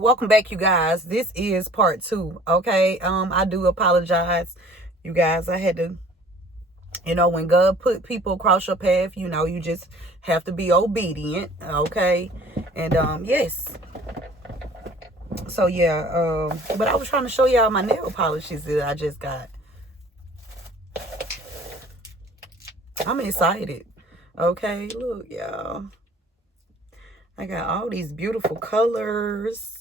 welcome back, you guys. This is part 2. Okay, I do apologize, you guys. I had to, when God put people across your path, you just have to be obedient. Okay, and yes. So yeah, but I was trying to show y'all my nail polishes that I just got. I'm excited. Okay, look, y'all. I got all these beautiful colors.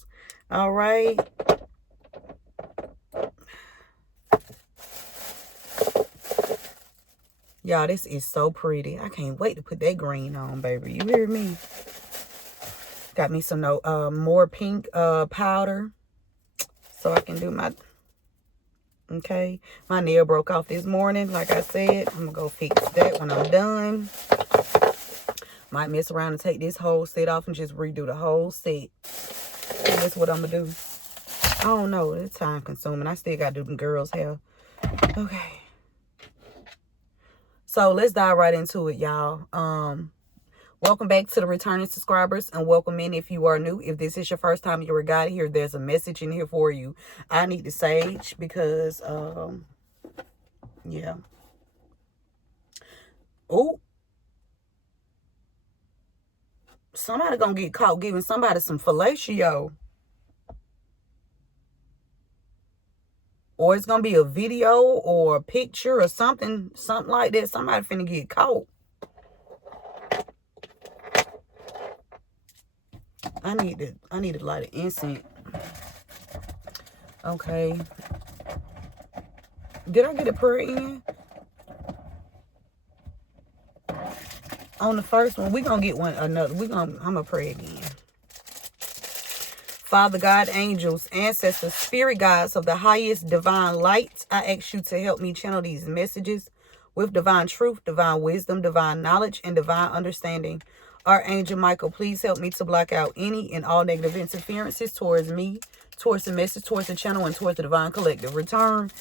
All right. Y'all, this is so pretty. I can't wait to put that green on, baby. You hear me? Got me some more pink powder so I can do my... Okay. My nail broke off this morning. Like I said, I'm going to go fix that when I'm done. Might mess around and take this whole set off and just redo the whole set. That's what I'm going to do. I don't know. It's time consuming. I still got to do the girls' hair. Okay. So let's dive right into it, y'all. Welcome back to the returning subscribers, and welcome in if you are new. If this is your first time you were guided here, there's a message in here for you. I need the sage because, yeah. Oh, somebody gonna get caught giving somebody some fellatio. Or it's gonna be a video or a picture or something like that. Somebody finna get caught. I need to light an incense. Okay. Did I get a prayer in? On the first one, we're gonna get another. I'm gonna pray again. Father God, angels, ancestors, spirit guides of the highest divine light, I ask you to help me channel these messages with divine truth, divine wisdom, divine knowledge, and divine understanding. Archangel Michael, please help me to block out any and all negative interferences towards me, towards the message, towards the channel, and towards the divine collective. Return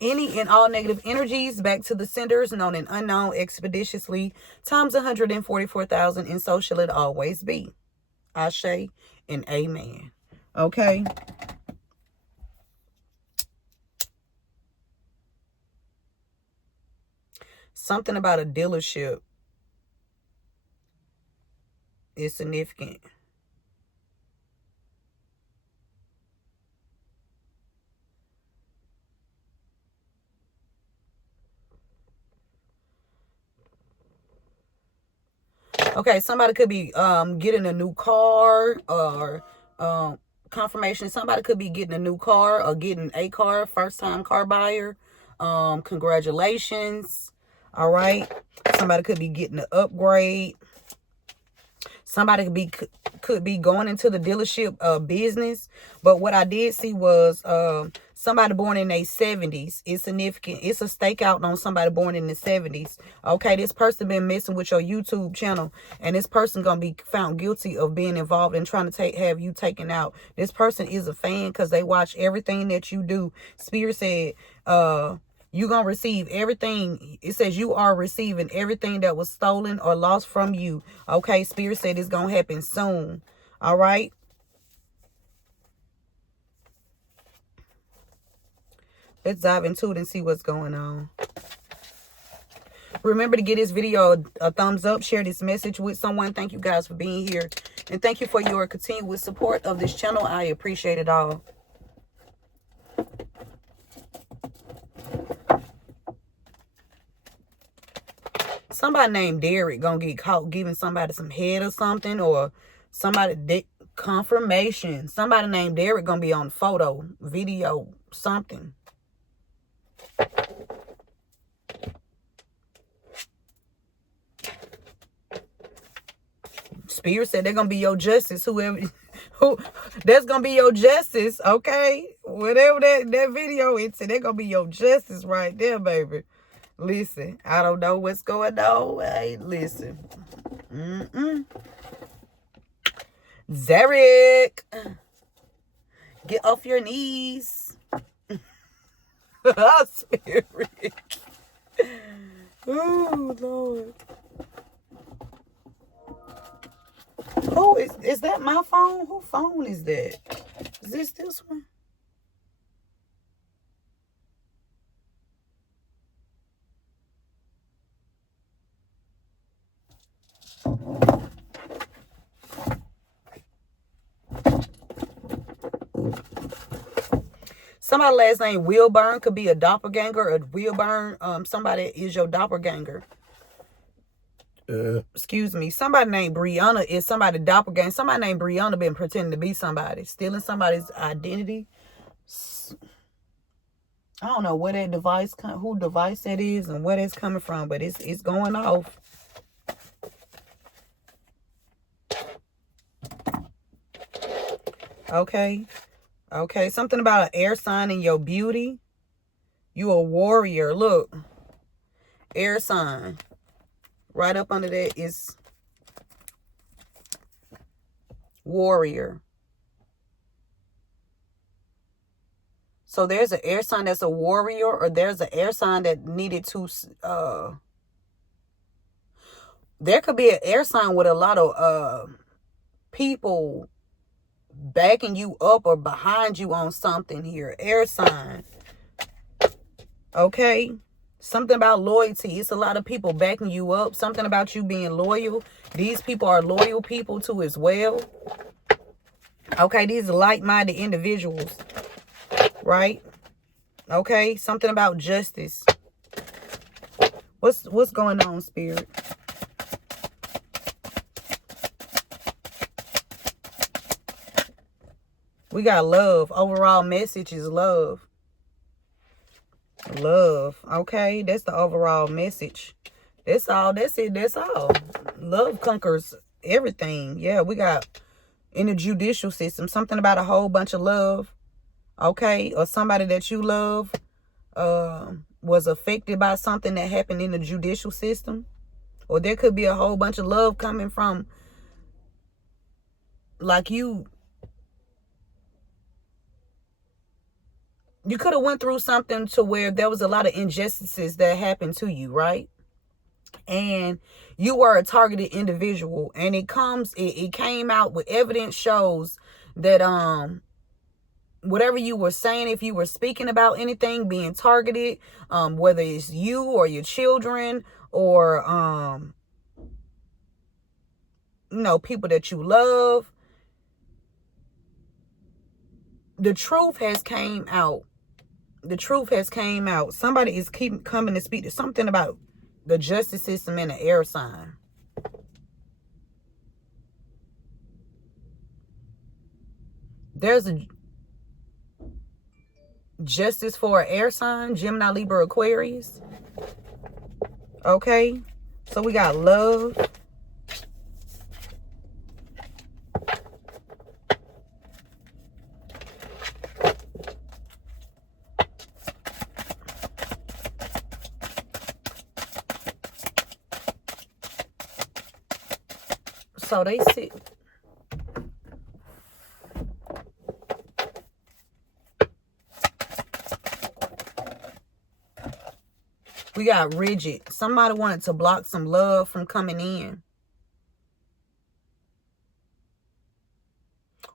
any and all negative energies back to the senders, known and unknown, expeditiously, times 144,000, and so shall it always be. Ashe and amen. Okay. Something about a dealership is significant. Okay, somebody could be getting a new car or confirmation. Somebody could be getting a new car or getting a car, first time car buyer. Congratulations. All right. Somebody could be getting an upgrade. Somebody could be going into the dealership business. But what I did see was somebody born in their 70s. It's significant. It's a stakeout on somebody born in the 70s. Okay, this person been messing with your YouTube channel, and this person gonna be found guilty of being involved in trying to have you taken out. This person is a fan because they watch everything that you do. Spirit said, you're going to receive everything. It says you are receiving everything that was stolen or lost from you. Okay, Spirit said it's going to happen soon. All right. Let's dive into it and see what's going on. Remember to give this video a thumbs up. Share this message with someone. Thank you guys for being here. And thank you for your continuous support of this channel. I appreciate it all. Somebody named Derek gonna get caught giving somebody some head or something, or somebody confirmation. Somebody named Derek gonna be on photo, video, something. Spirit said they're gonna be your justice. That's gonna be your justice. Okay, whatever that video it said, they're gonna be your justice right there, baby. Listen, I don't know what's going on. Hey, listen. Zarek, get off your knees. Spirit. Oh, Lord. Oh, is that my phone? Whose phone is that? Is this one? Somebody last name Wilburn could be a doppelganger, or Wilburn. Somebody is your doppelganger. Excuse me. Somebody named Brianna is somebody doppelganger. Somebody named Brianna been pretending to be somebody, stealing somebody's identity. I don't know where that device, who device that is, and where that's coming from, but it's going off. Okay. Okay. Something about an air sign in your beauty. You a warrior. Look. Air sign. Right up under that is warrior. So there's an air sign that's a warrior, or there's an air sign that needed to, there could be an air sign with a lot of people backing you up or behind you on something here. Air sign. Okay. Something about loyalty. It's a lot of people backing you up. Something about you being loyal. These people are loyal people too as well. Okay. These are like-minded individuals. Right? Okay. Something about justice. What's going on, Spirit? We got love. Overall message is love. Love. Okay. That's the overall message. That's all. That's it. That's all. Love conquers everything. Yeah, we got in the judicial system something about a whole bunch of love. Okay. Or somebody that you love was affected by something that happened in the judicial system. Or there could be a whole bunch of love coming from, like, you could have went through something to where there was a lot of injustices that happened to you, right? And you were a targeted individual, and it came out with evidence shows that whatever you were saying, if you were speaking about anything being targeted, whether it's you or your children or people that you love, the truth has came out. The truth has came out. Somebody is coming to speak to something about the justice system and the air sign. There's a justice for an air sign, Gemini, Libra, Aquarius. Okay. So we got love. So they sit. We got rigid. Somebody wanted to block some love from coming in.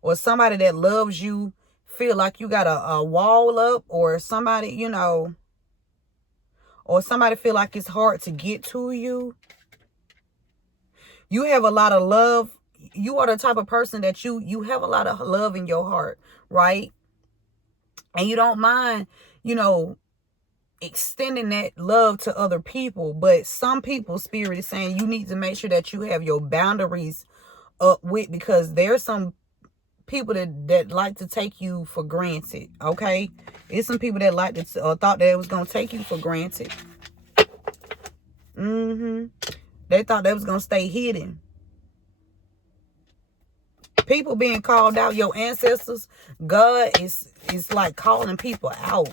Or somebody that loves you feel like you got a wall up, or somebody, or somebody feel like it's hard to get to you. You have a lot of love. You are the type of person that you have a lot of love in your heart, right? And you don't mind, extending that love to other people. But some people, Spirit is saying you need to make sure that you have your boundaries up with, because there's some people that like to take you for granted. Okay? It's some people that like to thought that it was going to take you for granted. They thought that was going to stay hidden. People being called out, your ancestors, God is like calling people out.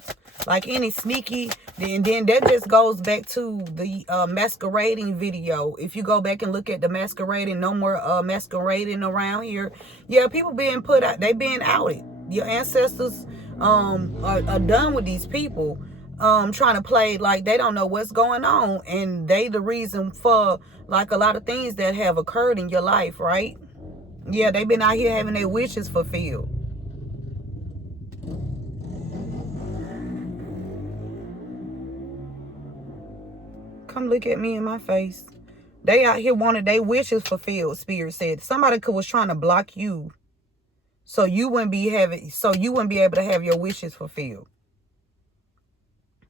Like any sneaky, and then that just goes back to the masquerading video. If you go back and look at the masquerading, no more masquerading around here. Yeah, people being put out, they being outed. Your ancestors are done with these people trying to play like they don't know what's going on, and they the reason for like a lot of things that have occurred in your life, right? Yeah, they've been out here having their wishes fulfilled. come look at me in my face. They out here wanted their wishes fulfilled, Spirit said. Somebody was trying to block you so you wouldn't be able to have your wishes fulfilled.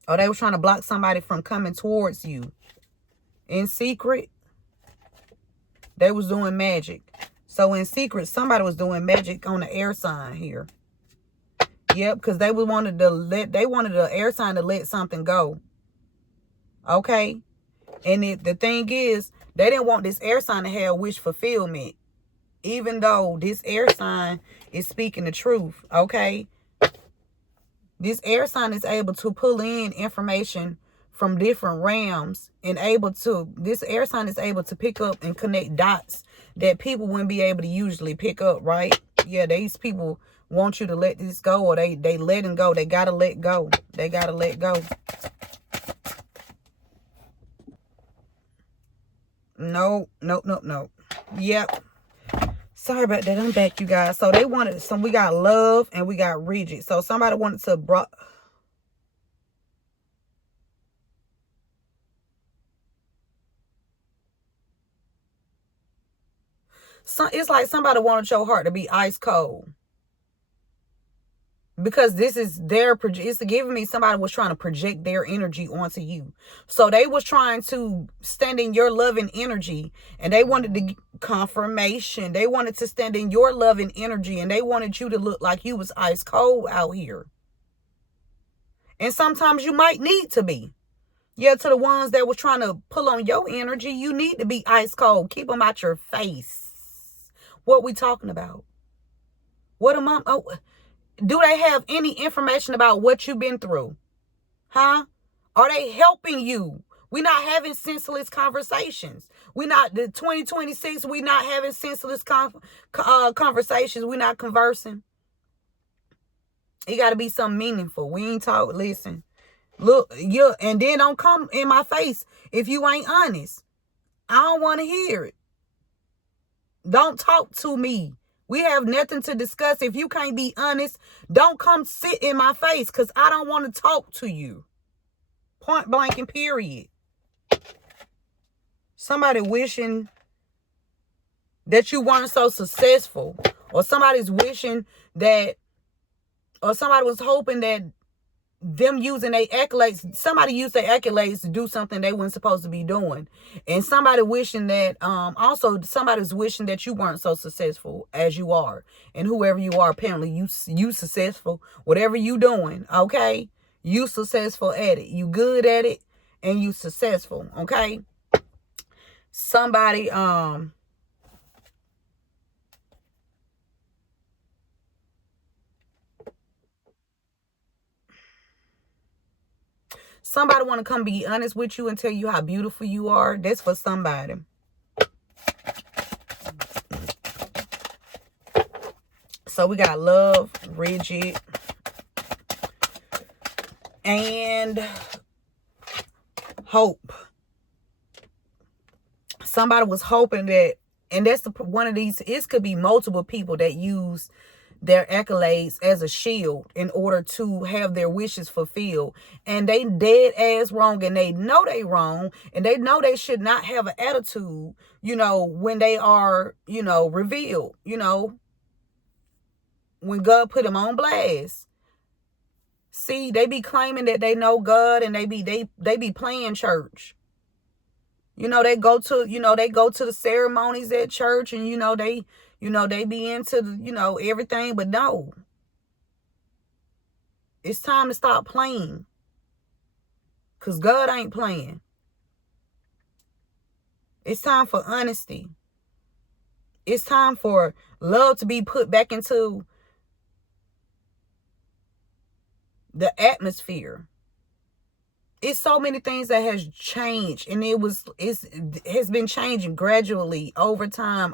Or they were trying to block somebody from coming towards you. In secret, they was doing magic. So in secret, somebody was doing magic on the air sign here. Yep, because they wanted the air sign to let something go. Okay? And the thing is, they didn't want this air sign to have wish fulfillment. Even though this air sign is speaking the truth. Okay? This air sign is able to pull in information from different realms, and this air sign is able to pick up and connect dots that people wouldn't be able to usually pick up, right? Yeah, these people want you to let this go, or they letting go. They gotta let go. They gotta let go. No. Yep. Sorry about that. I'm back, you guys. So they wanted we got love and we got rigid. So somebody wanted to it's like somebody wanted your heart to be ice cold. Because this is it's giving me somebody was trying to project their energy onto you. So they was trying to stand in your loving energy, and they wanted the confirmation. They wanted to stand in your loving energy, and they wanted you to look like you was ice cold out here. And sometimes you might need to be. Yeah, to the ones that was trying to pull on your energy, you need to be ice cold. Keep them out your face. What we talking about? Do they have any information about what you've been through? Huh? Are they helping you? We're not having senseless conversations. The 2026, we're not having senseless conversations. We're not conversing. It got to be something meaningful. We ain't talk. Listen. Look, and then don't come in my face if you ain't honest. I don't want to hear it. Don't talk to me. We have nothing to discuss. If you can't be honest, don't come sit in my face, because I don't want to talk to you. Point blank and period. Somebody wishing that you weren't so successful. Or somebody's wishing that, or somebody was hoping that them using their accolades, somebody used their accolades to do something they weren't supposed to be doing. And somebody wishing that, also somebody's wishing that you weren't so successful as you are. And whoever you are, apparently you successful, whatever you doing, okay? You successful at it. You good at it, and you successful, okay? Somebody, somebody want to come be honest with you and tell you how beautiful you are. That's for somebody. So we got love, rigid, and hope. Somebody was hoping that, and that's one of these, it could be multiple people that use their accolades as a shield in order to have their wishes fulfilled. And they dead ass wrong, and they know they wrong, and they know they should not have an attitude, when they are, revealed, when God put them on blast. See, they be claiming that they know God, and they be playing church. They go to the ceremonies at church, and they be into the, everything, but no. It's time to stop playing. Because God ain't playing. It's time for honesty. It's time for love to be put back into the atmosphere. It's so many things that has changed, and it has been changing gradually over time.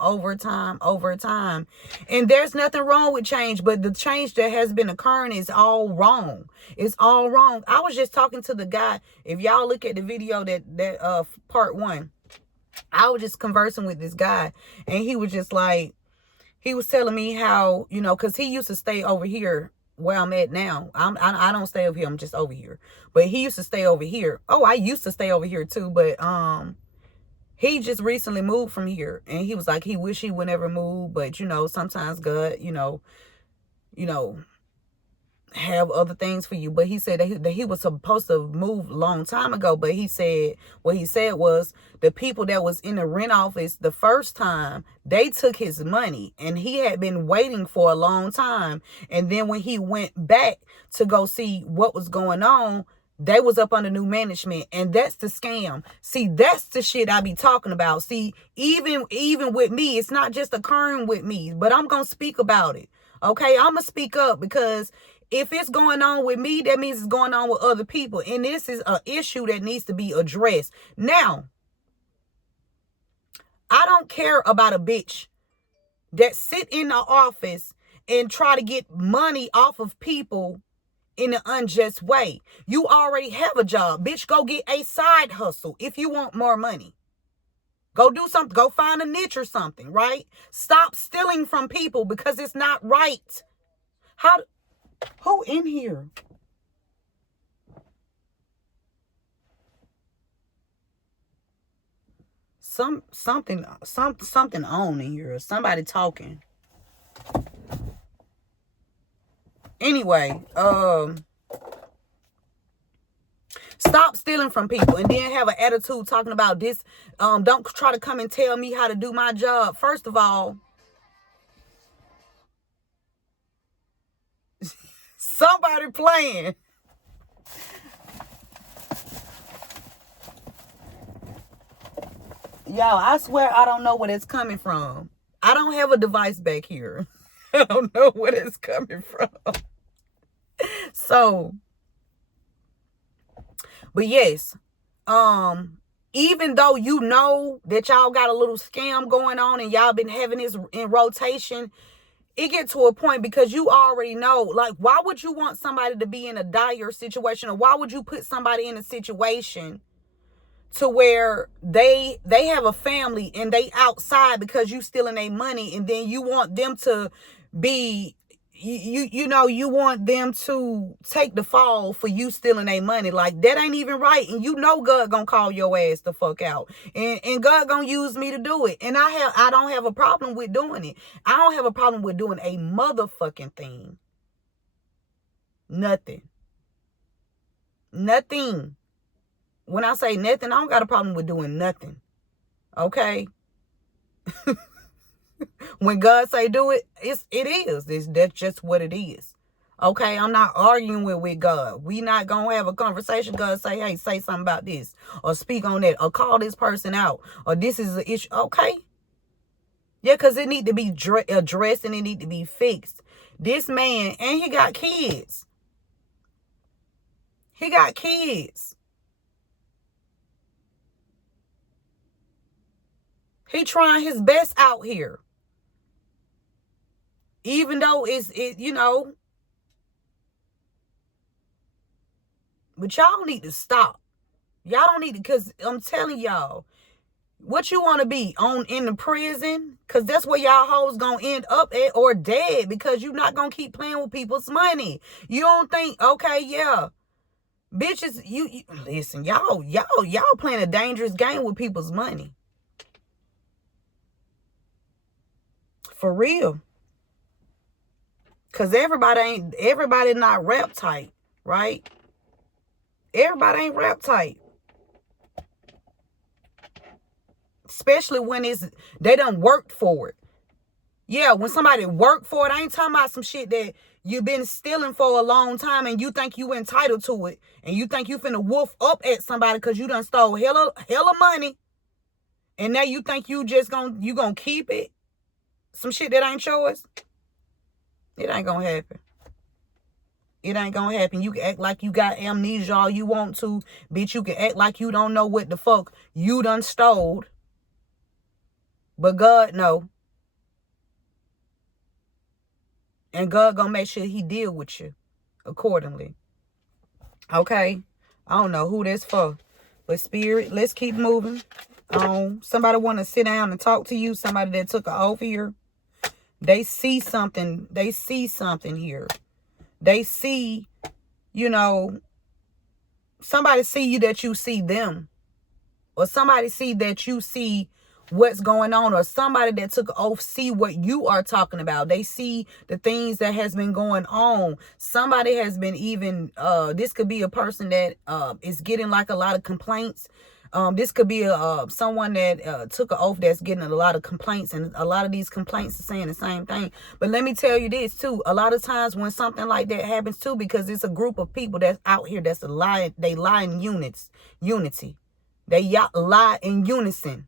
And there's nothing wrong with change, but the change that has been occurring is all wrong. It's all wrong. I was just talking to the guy. If y'all look at the video that part 1, I was just conversing with this guy, and he was just like, he was telling me how, because he used to stay over here where I'm at now. I don't stay over here. I'm just over here. But he used to stay over here. Oh, I used to stay over here too. But he just recently moved from here, and he was like he wish he would never move. But you know, sometimes God, you know, have other things for you. But he said that he was supposed to move a long time ago. But he said what he said was the people that was in the rent office the first time, they took his money, and he had been waiting for a long time. And then when he went back to go see what was going on, they was up under new management, and that's the scam. See, that's the shit I be talking about. See, even with me, it's not just occurring with me, but I'm gonna speak about it. Okay, I'm gonna speak up, because if it's going on with me, that means it's going on with other people. And this is an issue that needs to be addressed. Now, I don't care about a bitch that sit in the office and try to get money off of people in an unjust way. You already have a job. Bitch, go get a side hustle if you want more money. Go do something. Go find a niche or something, right? Stop stealing from people, because it's not right. Who in here? Something on in here. Somebody talking. Anyway, stop stealing from people and then have an attitude talking about this. Don't try to come and tell me how to do my job. First of all, somebody playing. Y'all, I swear I don't know where it's coming from. I don't have a device back here. I don't know where it's coming from. So, but yes, even though you know that y'all got a little scam going on and y'all been having this in rotation, it get to a point, because you already know, like, why would you want somebody to be in a dire situation, or why would you put somebody in a situation to where they have a family and they outside because you stealing their money, and then you want them to be, you want them to take the fall for you stealing their money. Like, that ain't even right. And you know God gonna call your ass the fuck out, and God gonna use me to do it. And I don't have a problem with doing it. I don't have a problem with doing a motherfucking thing. Nothing. When I say nothing, I don't got a problem with doing nothing. Okay? When God say do it, it is. That's just what it is. Okay? I'm not arguing with God. We not going to have a conversation. God say, hey, say something about this, or speak on that, or call this person out, or this is an issue. Okay? Yeah, because it need to be addressed, and it need to be fixed. This man, and he got kids. He trying his best out here. Even though but y'all need to stop. Y'all don't need to, because I'm telling y'all, what you want to be in the prison? Because that's where y'all hoes gonna end up at, or dead, because you're not gonna keep playing with people's money. You don't think, okay, yeah. Bitches, you listen, y'all playing a dangerous game with people's money. For real. Cause everybody not rap tight, right? Everybody ain't rap tight. Especially when they done worked for it. Yeah, when somebody worked for it, I ain't talking about some shit that you've been stealing for a long time and you think you entitled to it, and you think you finna wolf up at somebody because you done stole hella money, and now you think you gonna keep it. Some shit that ain't yours. It ain't gonna happen. It ain't gonna happen. You can act like you got amnesia all you want to. Bitch, you can act like you don't know what the fuck you done stole. But God know. And God gonna make sure he deal with you accordingly. Okay? I don't know who that's for. But Spirit, let's keep moving. Somebody want to sit down and talk to you. Somebody that took an oath here. They see something. They see something here. they see, you know, somebody see you that you see them, or somebody see that you see what's going on, or somebody that took oath see what you are talking about. They see the things that has been going on. Somebody has been even this could be a person that is getting like a lot of complaints. This could be someone that took an oath that's getting a lot of complaints, and a lot of these complaints are saying the same thing. But let me tell you this too: a lot of times when something like that happens too, because it's a group of people that's out here that's a lie, they lie in unity. They lie in unison.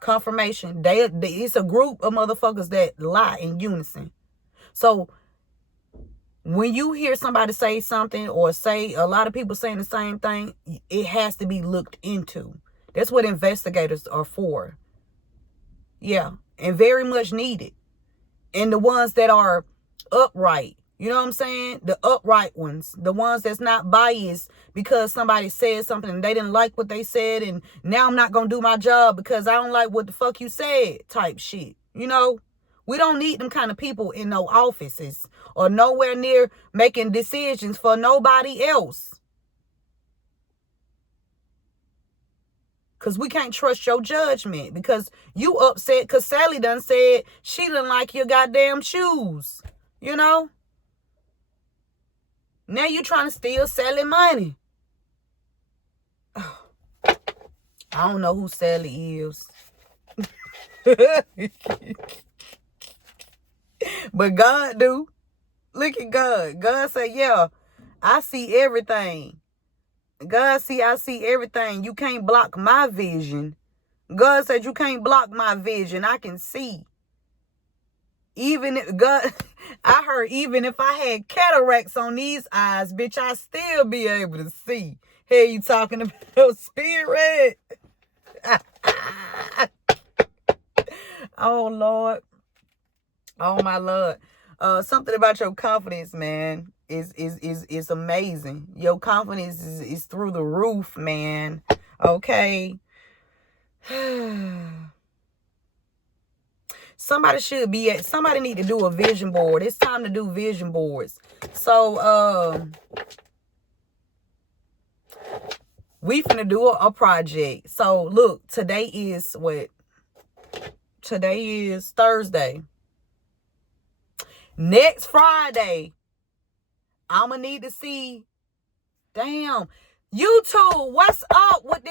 Confirmation. It's a group of motherfuckers that lie in unison. So when you hear somebody say something, or say a lot of people saying the same thing, it has to be looked into. That's what investigators are for. Yeah, and very much needed. And the ones that are upright, you know what I'm saying? The upright ones, the ones that's not biased because somebody said something and they didn't like what they said, and now I'm not going to do my job because I don't like what the fuck you said type shit. You know, we don't need them kind of people in no offices or nowhere near making decisions for nobody else. Because we can't trust your judgment because you upset because Sally done said she didn't like your goddamn shoes. You know? Now you trying to steal Sally money. Oh, I don't know who Sally is. But God do. Look at God. God say, yeah, I see everything. God see, I see everything. You can't block my vision. God said you can't block my vision. I can see. Even if God, I heard even if I had cataracts on these eyes, bitch, I still be able to see. Hey, you talking about spirit? Oh Lord. Oh my Lord. Something about your confidence, man, is amazing. Your confidence is through the roof, man. Okay. Somebody need to do a vision board. It's time to do vision boards. So we finna do a project. So look, today is what? Today is Thursday. Next Friday, I'ma need to see. Damn, YouTube, what's up with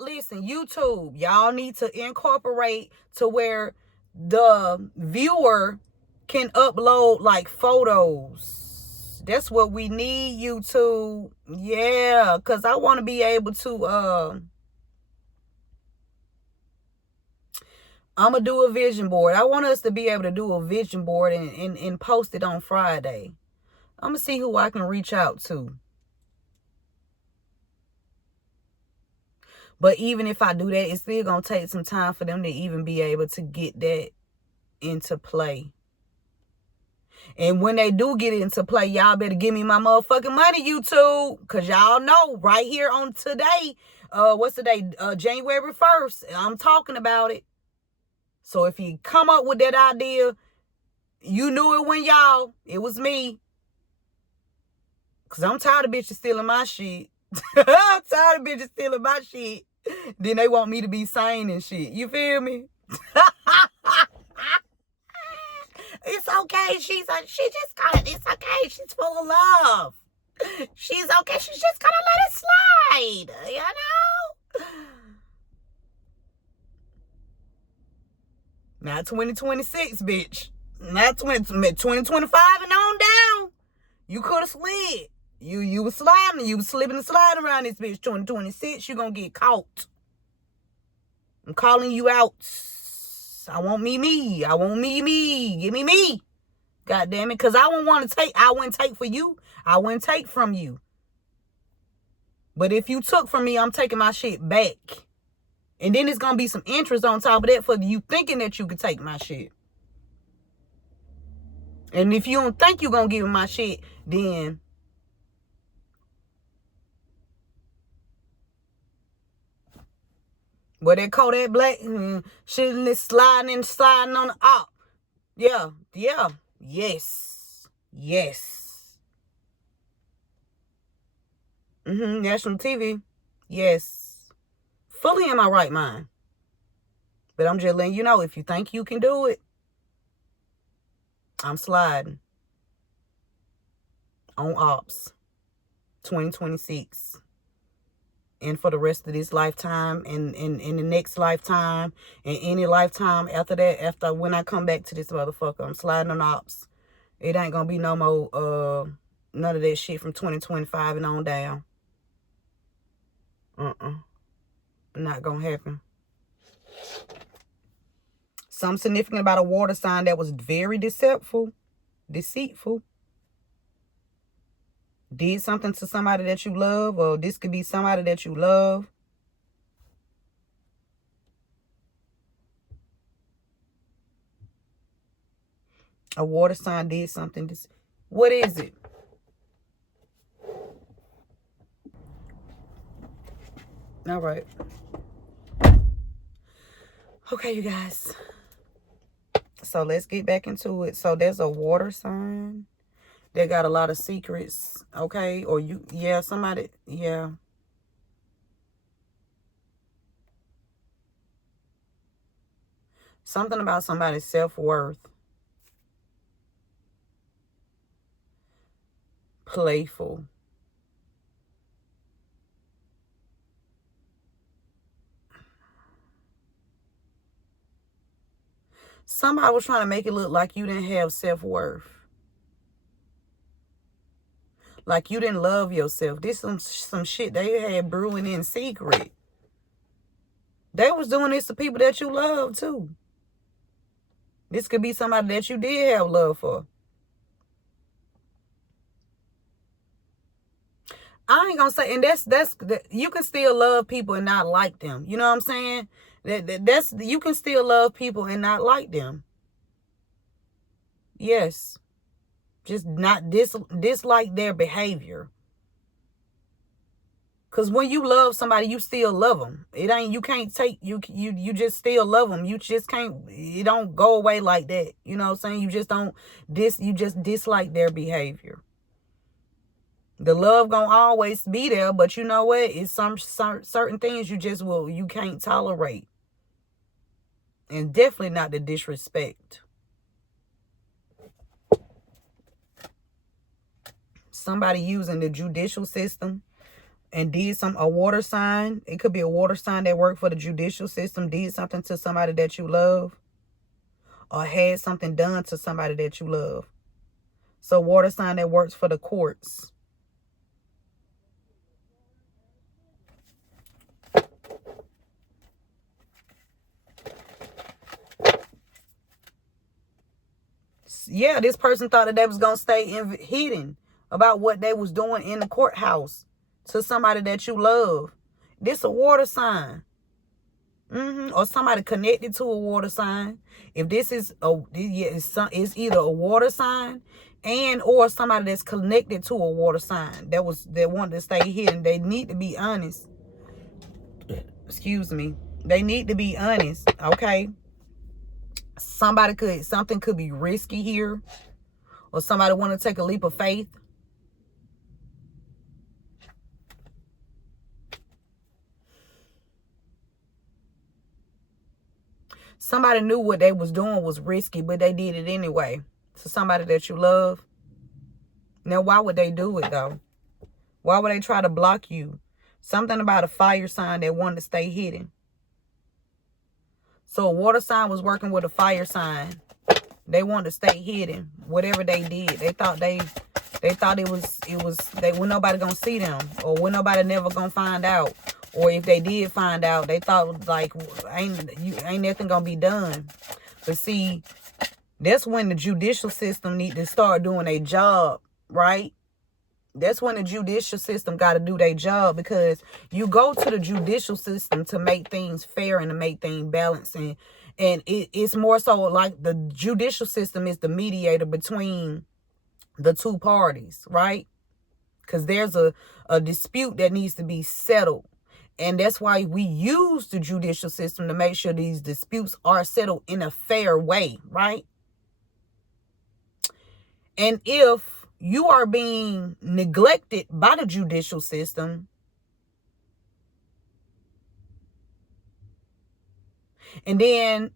listen, YouTube, y'all need to incorporate to where the viewer can upload like photos. That's what we need, YouTube. Yeah, because I want to be able to I'm gonna do a vision board. I want us to be able to do a vision board and post it on Friday. I'm gonna see who I can reach out to. But even if I do that, it's still going to take some time for them to even be able to get that into play. And when they do get it into play, y'all better give me my motherfucking money, YouTube. Because y'all know right here on today, what's the day? January 1st. I'm talking about it. So if you come up with that idea, you knew it when y'all. It was me. Because I'm tired of bitches stealing my shit. I'm tired of bitches stealing my shit. Then they want me to be sane and shit. You feel me? It's okay. It's okay. She's full of love. She's okay. She's just gonna let it slide. You know? Not 2026, bitch. Not 2025 and on down. You could have slid. You was sliding. You was slipping and sliding around this bitch. 2026, you gonna get caught. I'm calling you out. I want me. I want me. Give me me. God damn it. Because I wouldn't take for you. I wouldn't take from you. But if you took from me, I'm taking my shit back. And then it's going to be some interest on top of that for you thinking that you could take my shit. And if you don't think you're going to give me my shit, then but that Kodak Black shit sliding on the op. Yeah. Yes. Yes. National TV. Yes. Fully in my right mind. But I'm just letting you know, if you think you can do it, I'm sliding on ops 2026. And for the rest of this lifetime, and in the next lifetime, and any lifetime after that, after when I come back to this motherfucker, I'm sliding on ops. It ain't gonna be no more none of that shit from 2025 and on down. Not gonna happen. Something significant about a water sign that was very deceitful. Did something to somebody that you love, or this could be somebody that you love. A water sign did something. What is it? All right. Okay, you guys. So let's get back into it. So there's a water sign. They got a lot of secrets. Okay. Or somebody. Yeah. Something about somebody's self-worth. Playful. Somebody was trying to make it look like you didn't have self-worth. Like you didn't love yourself. This some shit they had brewing in secret. They was doing this to people that you love too. This could be somebody that you did have love for. I ain't gonna say, and that's you can still love people and not like them. You know what I'm saying? That's you can still love people and not like them. Yes, just not dislike their behavior. Cause when you love somebody, you still love them. It ain't, you can't take, you just still love them. You just can't, it don't go away like that. You know what I'm saying? You just don't, you just dislike their behavior. The love gonna always be there, but you know what? It's some certain things you can't tolerate. And definitely not the disrespect. Somebody using the judicial system and did a water sign. It could be a water sign that worked for the judicial system, did something to somebody that you love, or had something done to somebody that you love. So water sign that works for the courts. Yeah, this person thought that they was going to stay hidden about what they was doing in the courthouse to somebody that you love. This a water sign. Or somebody connected to a water sign. If this is it's either a water sign and or somebody that's connected to a water sign that wanted to stay hidden. They need to be honest. Excuse me. They need to be honest. Okay. Something could be risky here, or somebody want to take a leap of faith. Somebody knew what they was doing was risky, but they did it anyway. To somebody that you love. Now, why would they do it, though? Why would they try to block you? Something about a fire sign that wanted to stay hidden. So a water sign was working with a fire sign. They wanted to stay hidden. Whatever they did, they thought it was they when nobody gonna see them, or when nobody never gonna find out. Or if they did find out, they thought like ain't nothing gonna be done. But see, that's when the judicial system need to start doing a job, right? That's when the judicial system got to do their job, because you go to the judicial system to make things fair and to make things balanced. And it's more so like the judicial system is the mediator between the two parties, right? Because there's a dispute that needs to be settled. And that's why we use the judicial system to make sure these disputes are settled in a fair way, right? And if you are being neglected by the judicial system, and then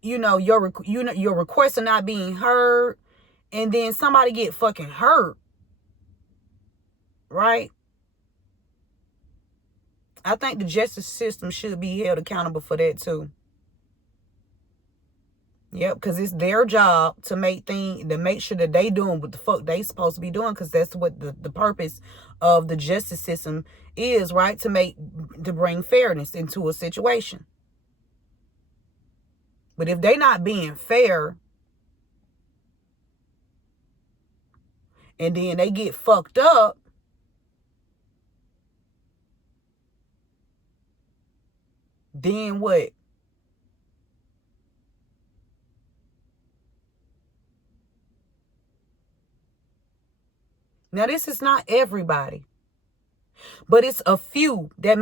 your requests are not being heard, and then somebody get fucking hurt, right? I think the justice system should be held accountable for that too. Yep, because it's their job to make sure that they doing what the fuck they supposed to be doing, because that's what the purpose of the justice system is, right? To bring fairness into a situation. But if they not being fair, and then they get fucked up, then what? Now, this is not everybody, but it's a few that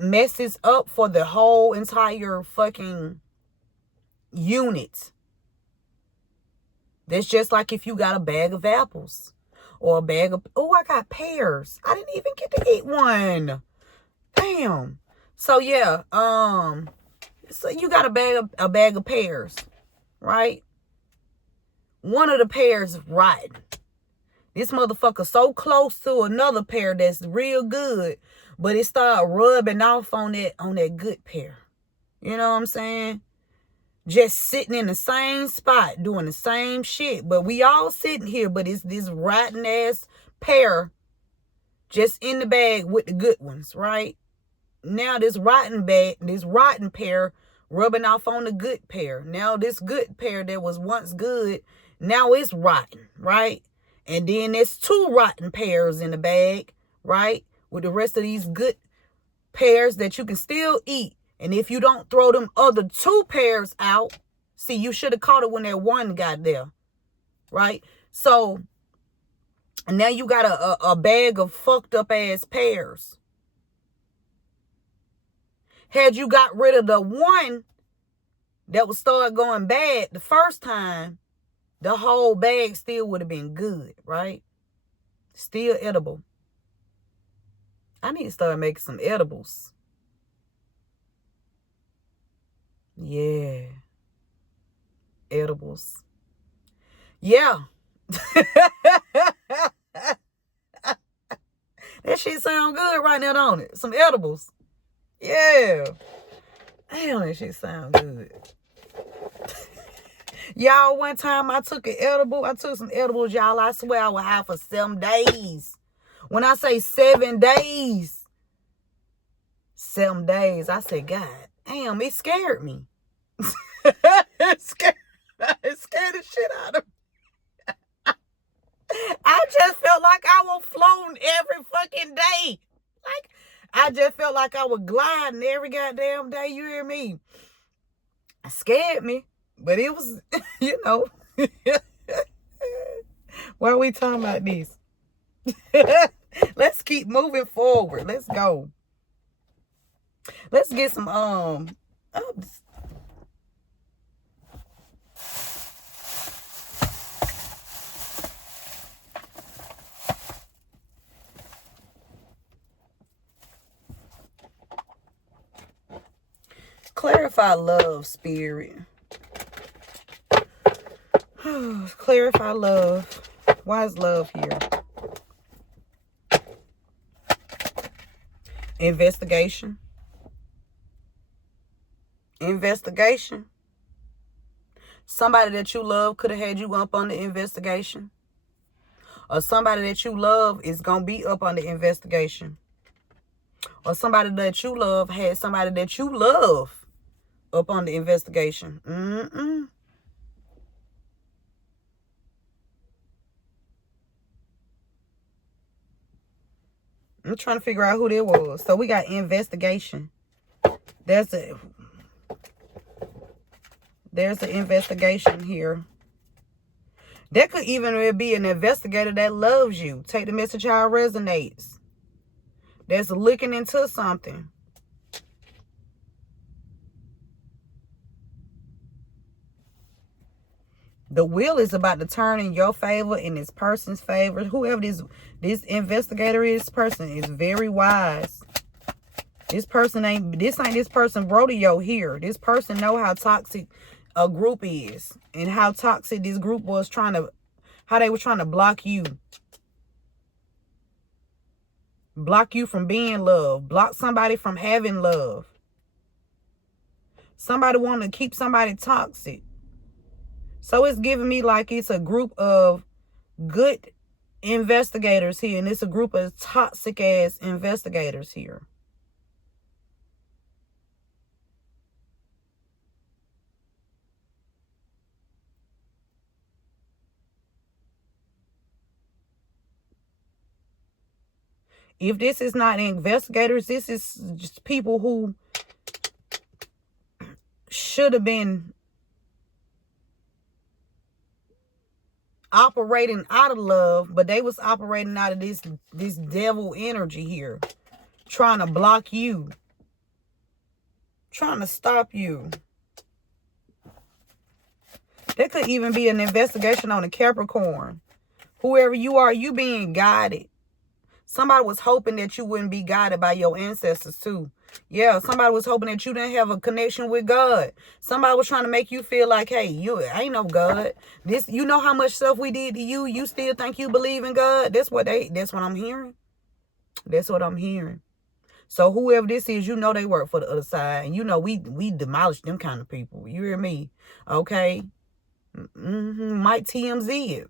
messes up for the whole entire fucking unit. That's just like if you got a bag of apples or a bag of, I got pears. I didn't even get to eat one. Damn. So yeah, so you got a bag of pears, right? One of the pears rotten. This motherfucker so close to another pear that's real good, but it started rubbing off on that good pear. You know what I'm saying? Just sitting in the same spot, doing the same shit. But we all sitting here, but it's this rotten ass pear just in the bag with the good ones, right? Now this rotten pear rubbing off on the good pear. Now this good pear that was once good, now it's rotten, right? And then there's 2 rotten pears in the bag, right? With the rest of these good pears that you can still eat. And if you don't throw them other 2 pears out, see, you should have caught it when that one got there, right? So now you got a bag of fucked up ass pears. Had you got rid of the one that would start going bad the first time, the whole bag still would have been good, right? Still edible. I need to start making some edibles. Yeah. Edibles. Yeah. That shit sound good right now, don't it? Some edibles. Yeah. Damn, that shit sound good. Y'all, one time I took some edibles, y'all. I swear I was high for 7 days. When I say 7 days, 7 days, I said, God damn, it scared me. it scared the shit out of me. I just felt like I was floating every fucking day. Like, I just felt like I was gliding every goddamn day, you hear me? It scared me. But it was, why are we talking about this? Let's keep moving forward. Let's go. Let's get some, clarify love, spirit. Clarify love. Why is love here? Investigation. Somebody that you love could have had you up on the investigation. Or somebody that you love is going to be up on the investigation. Or somebody that you love had somebody that you love up on the investigation. I'm trying to figure out who that was. So we got investigation. There's an investigation here. There could even be an investigator that loves you. Take the message how it resonates. That's looking into something. The wheel is about to turn in your favor, in this person's favor. Whoever this investigator is, this person is very wise. This ain't this person rodeo here. This person know how toxic a group is and how toxic this group was how they were trying to block you. Block you from being loved. Block somebody from having love. Somebody want to keep somebody toxic. So it's giving me like it's a group of good investigators here, and it's a group of toxic ass investigators here. If this is not investigators, this is just people who should have been operating out of love, but they was operating out of this devil energy here, trying to block you, trying to stop you. There could even be an investigation on a Capricorn. Whoever you are, you being guided. Somebody was hoping that you wouldn't be guided by your ancestors too. Yeah, somebody was hoping that you didn't have a connection with God. Somebody was trying to make you feel like, hey, you ain't no God. This, you know how much stuff we did to you. You still think you believe in God? That's what I'm hearing. That's what I'm hearing. So whoever this is, you know they work for the other side. And you know we demolish them kind of people. You hear me? Okay. Might TMZ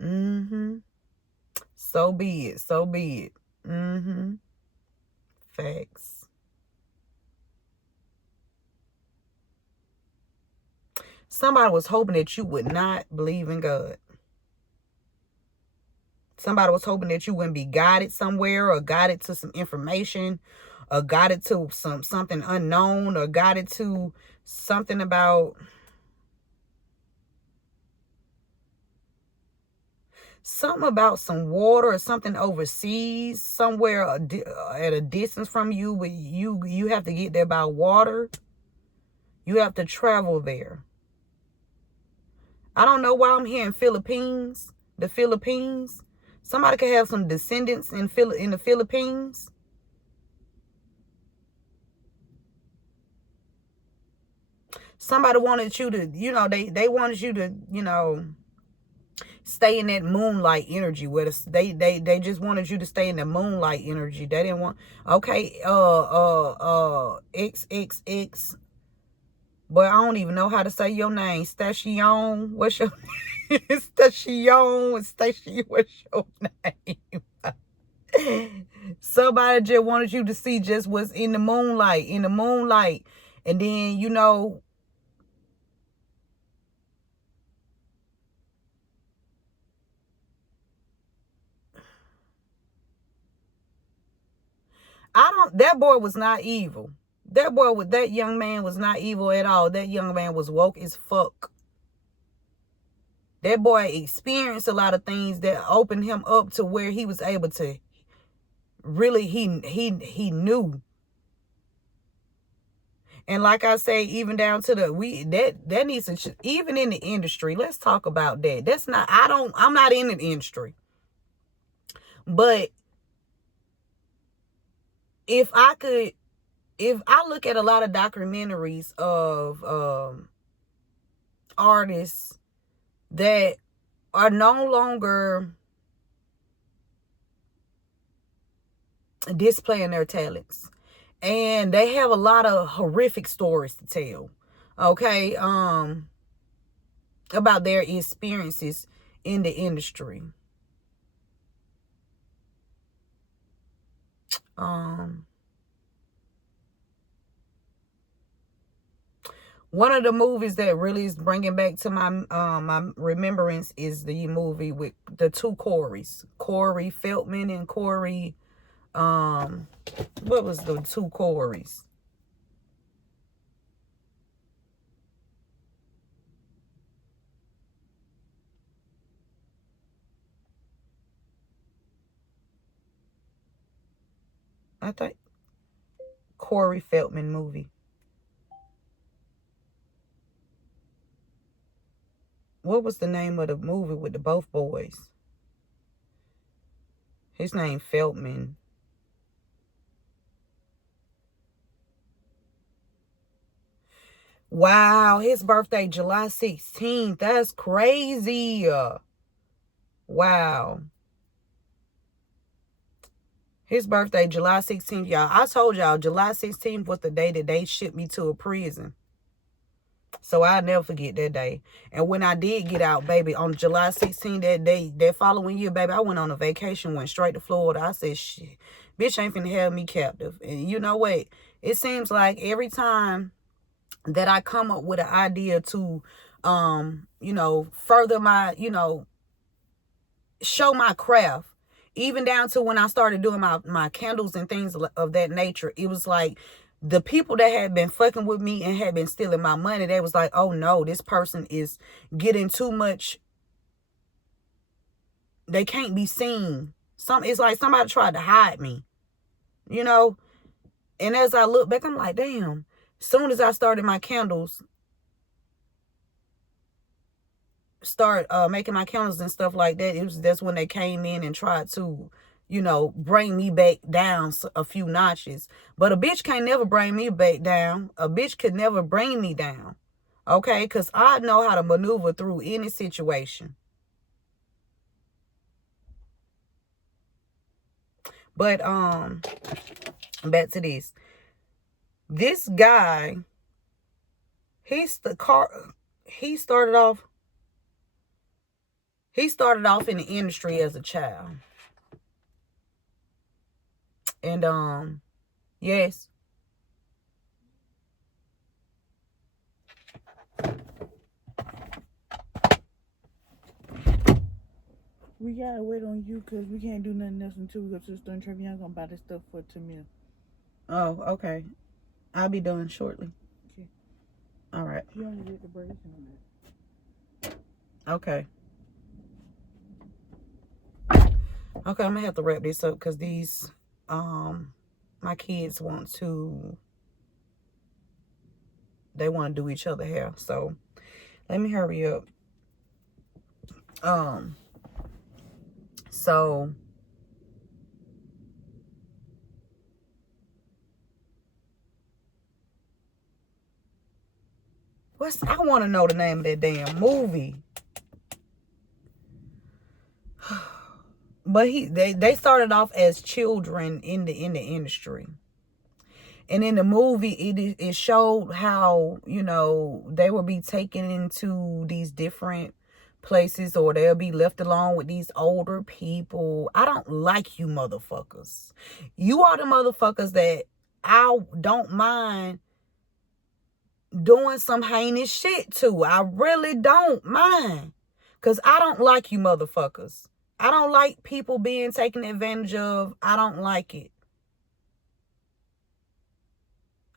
it. So be it. So be it. Facts. Somebody was hoping that you would not believe in God. Somebody was hoping that you wouldn't be guided somewhere, or guided to some information, or guided to something unknown, or guided to something about some water or something overseas, somewhere at a distance from you, but you have to get there by water. You have to travel there. I don't know why I'm hearing Philippines. The Philippines. Somebody could have some descendants in the Philippines. Somebody wanted you to, they wanted you to, stay in that moonlight energy with us. They just wanted you to stay in the moonlight energy. They didn't want, okay, XXX. But I don't even know how to say your name. Station. What's your Station? Station, what's your name? Somebody just wanted you to see just what's in the moonlight. And then, that boy was not evil. That young man was not evil at all. That young man was woke as fuck. That boy experienced a lot of things that opened him up to where he was able to really, he knew. And like I say, even down to that needs to, even in the industry, let's talk about that. I'm not in the industry. But if I look at a lot of documentaries of artists that are no longer displaying their talents, and they have a lot of horrific stories to tell, okay, about their experiences in the industry. One of the movies that really is bringing back to my remembrance is the movie with the two Corys, Corey Feldman and Corey. What was the two Corys? I think Corey Feldman movie. What was the name of the movie with the both boys? His name Feldman. Wow, his birthday July 16th. That's crazy. Wow. His birthday July 16th, y'all. I told y'all July 16th was the day that they shipped me to a prison. So I'll never forget that day. And when I did get out, baby, on July 16th, that day, that following year, baby, I went on a vacation, went straight to Florida. I said, shit, bitch ain't finna have me captive. And you know what? It seems like every time that I come up with an idea to, further my, show my craft, even down to when I started doing my candles and things of that nature, it was like the people that had been fucking with me and had been stealing my money, they was like, oh no, this person is getting too much. They can't be seen. It's like somebody tried to hide me, And as I look back, I'm like, damn. Soon as I started my candles, making my candles and stuff like that, that's when they came in and tried to, bring me back down a few notches. But a bitch can't never bring me back down. A bitch could never bring me down. Okay? Because I know how to maneuver through any situation. But back to this. This guy, he started off in the industry as a child. And yes. We gotta wait on you because we can't do nothing else until we go to the store and Travion gonna buy this stuff for Tamil. Oh, okay. I'll be done shortly. Okay. All right. She only did the braids and that. Okay. Okay, I'm gonna have to wrap this up because these, my kids they want to do each other hair. So let me hurry up. So I want to know the name of that damn movie. But they started off as children in the industry. And in the movie, it showed how, they will be taken into these different places, or they'll be left alone with these older people. I don't like you motherfuckers. You are the motherfuckers that I don't mind doing some heinous shit to. I really don't mind. Because I don't like you motherfuckers. I don't like people being taken advantage of. I don't like it.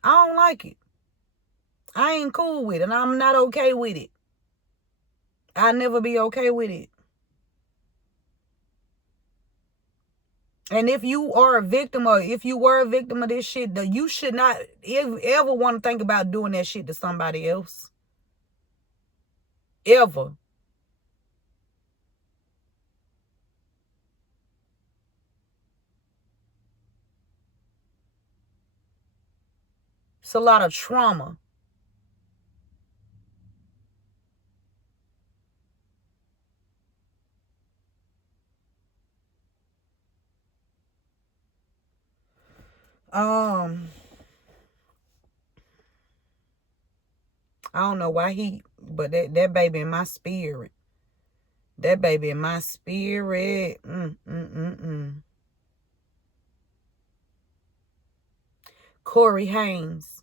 I don't like it. I ain't cool with it, and I'm not okay with it. I'll never be okay with it. And if you are a victim, or if you were a victim of this shit, you should not ever want to think about doing that shit to somebody else. Ever. It's a lot of trauma. I don't know why but that baby in my spirit. That baby in my spirit. Corey Haynes.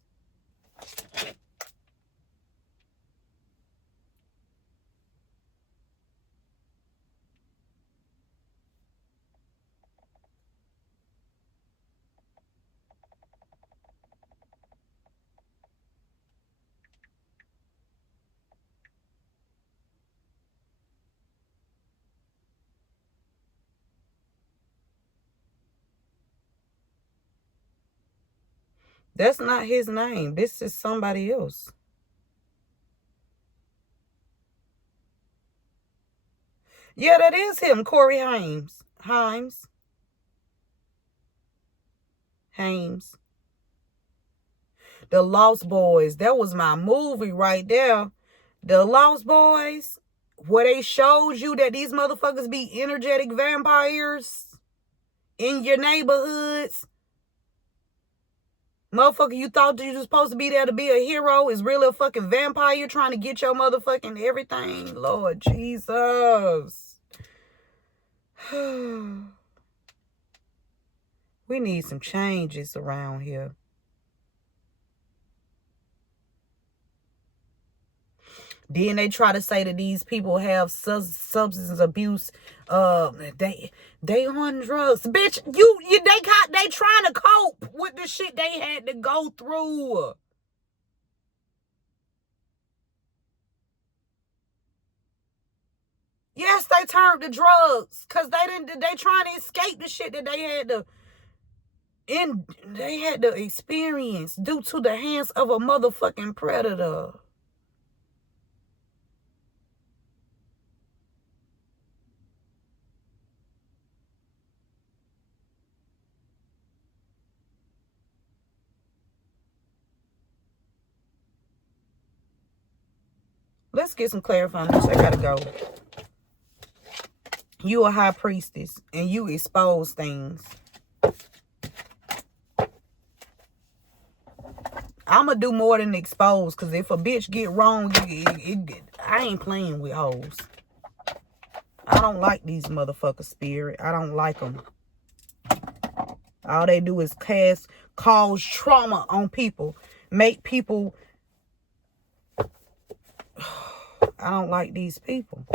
That's not his name. This is somebody else. Yeah, that is him, Corey Hames. Hames. The Lost Boys. That was my movie right there. The Lost Boys, where they showed you that these motherfuckers be energetic vampires in your neighborhoods. Motherfucker, you thought that you was supposed to be there to be a hero is really a fucking vampire trying to get your motherfucking everything. Lord Jesus. We need some changes around here. Then they try to say that these people have substance abuse. They on drugs, bitch. They trying to cope with the shit they had to go through. Yes, they turned to drugs because they trying to escape the shit that they had to experience due to the hands of a motherfucking predator. Let's get some clarifying. I gotta go. You a high priestess and you expose things. I'ma do more than expose, because if a bitch get wrong, I ain't playing with hoes. I don't like these motherfuckers, spirit. I don't like them. All they do is cause trauma on people. Make people... I don't like these people.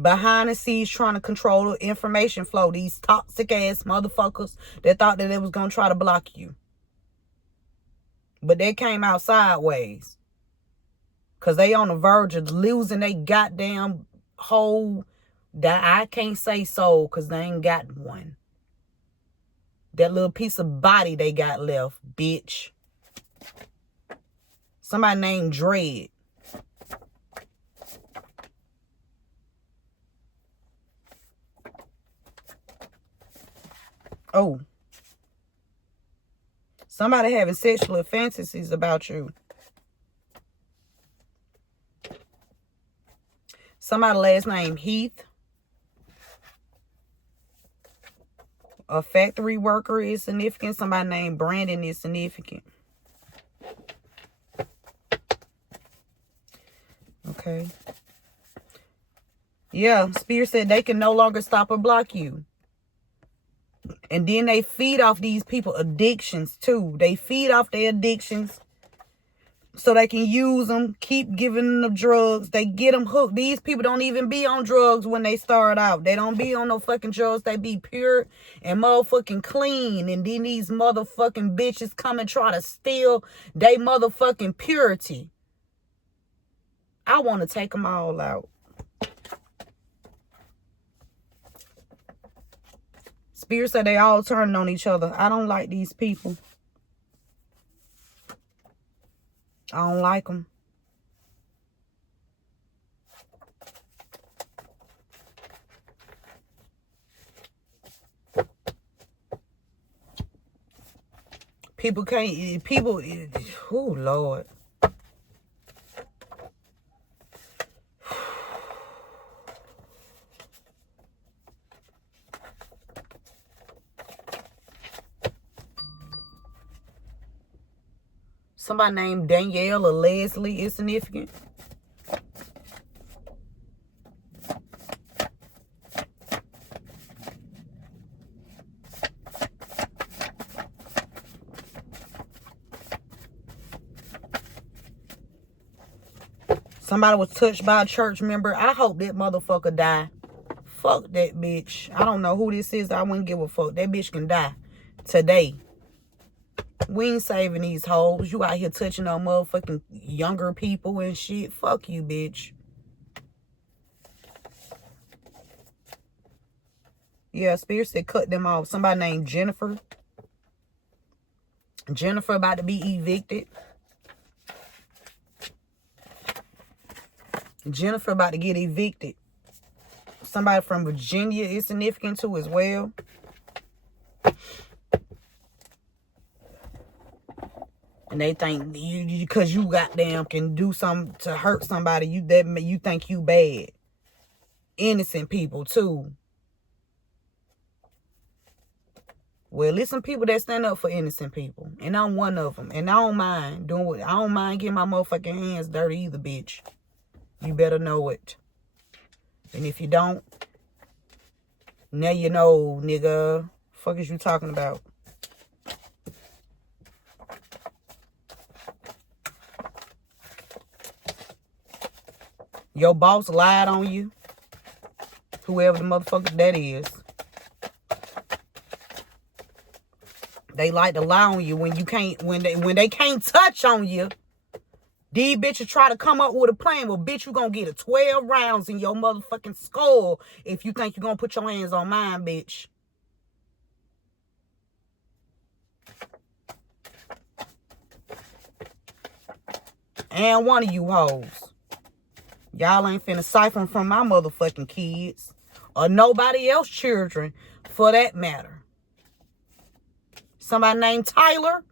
Behind the scenes trying to control the information flow. These toxic ass motherfuckers that thought that they was going to try to block you. But they came out sideways. Because they on the verge of losing their goddamn whole... That I can't say soul because they ain't got one. That little piece of body they got left, bitch. Somebody named Dread. Oh. Somebody having sexual fantasies about you. Somebody last name Heath. A factory worker is significant. Somebody named Brandon is significant. Okay. Yeah, Spear said they can no longer stop or block you. And then they feed off these people addictions too. They feed off their addictions so they can use them, keep giving them drugs. They get them hooked. These people don't even be on drugs when they start out. They don't be on no fucking drugs. They be pure and motherfucking clean. And then these motherfucking bitches come and try to steal they motherfucking purity. I want to take them all out. Spear said they all turning on each other. I don't like these people. I don't like them. People can't... People... Oh, Lord. Somebody named Danielle or Leslie is significant. Somebody was touched by a church member. I hope that motherfucker die. Fuck that bitch. I don't know who this is. I wouldn't give a fuck. That bitch can die today. We ain't saving these hoes. You out here touching on motherfucking younger people and shit. Fuck you, bitch. Yeah, Spirit said cut them off. Somebody named Jennifer. Jennifer about to be evicted. Jennifer about to get evicted. Somebody from Virginia is significant too as well. And they think you because you goddamn can do something to hurt somebody, you think you bad. Innocent people too. Well, listen, people that stand up for innocent people, and I'm one of them. And I don't mind doing what I don't mind getting my motherfucking hands dirty either, bitch. You better know it. And if you don't, now you know, nigga. Fuck is you talking about? Your boss lied on you. Whoever the motherfucker that is. They like to lie on you when you can't, when they can't touch on you. These bitches try to come up with a plan. Well, bitch, you gonna get a 12 rounds in your motherfucking skull if you think you gonna put your hands on mine, bitch. And one of you hoes. Y'all ain't finna siphon from my motherfucking kids. Or nobody else children, for that matter. Somebody named Tyler.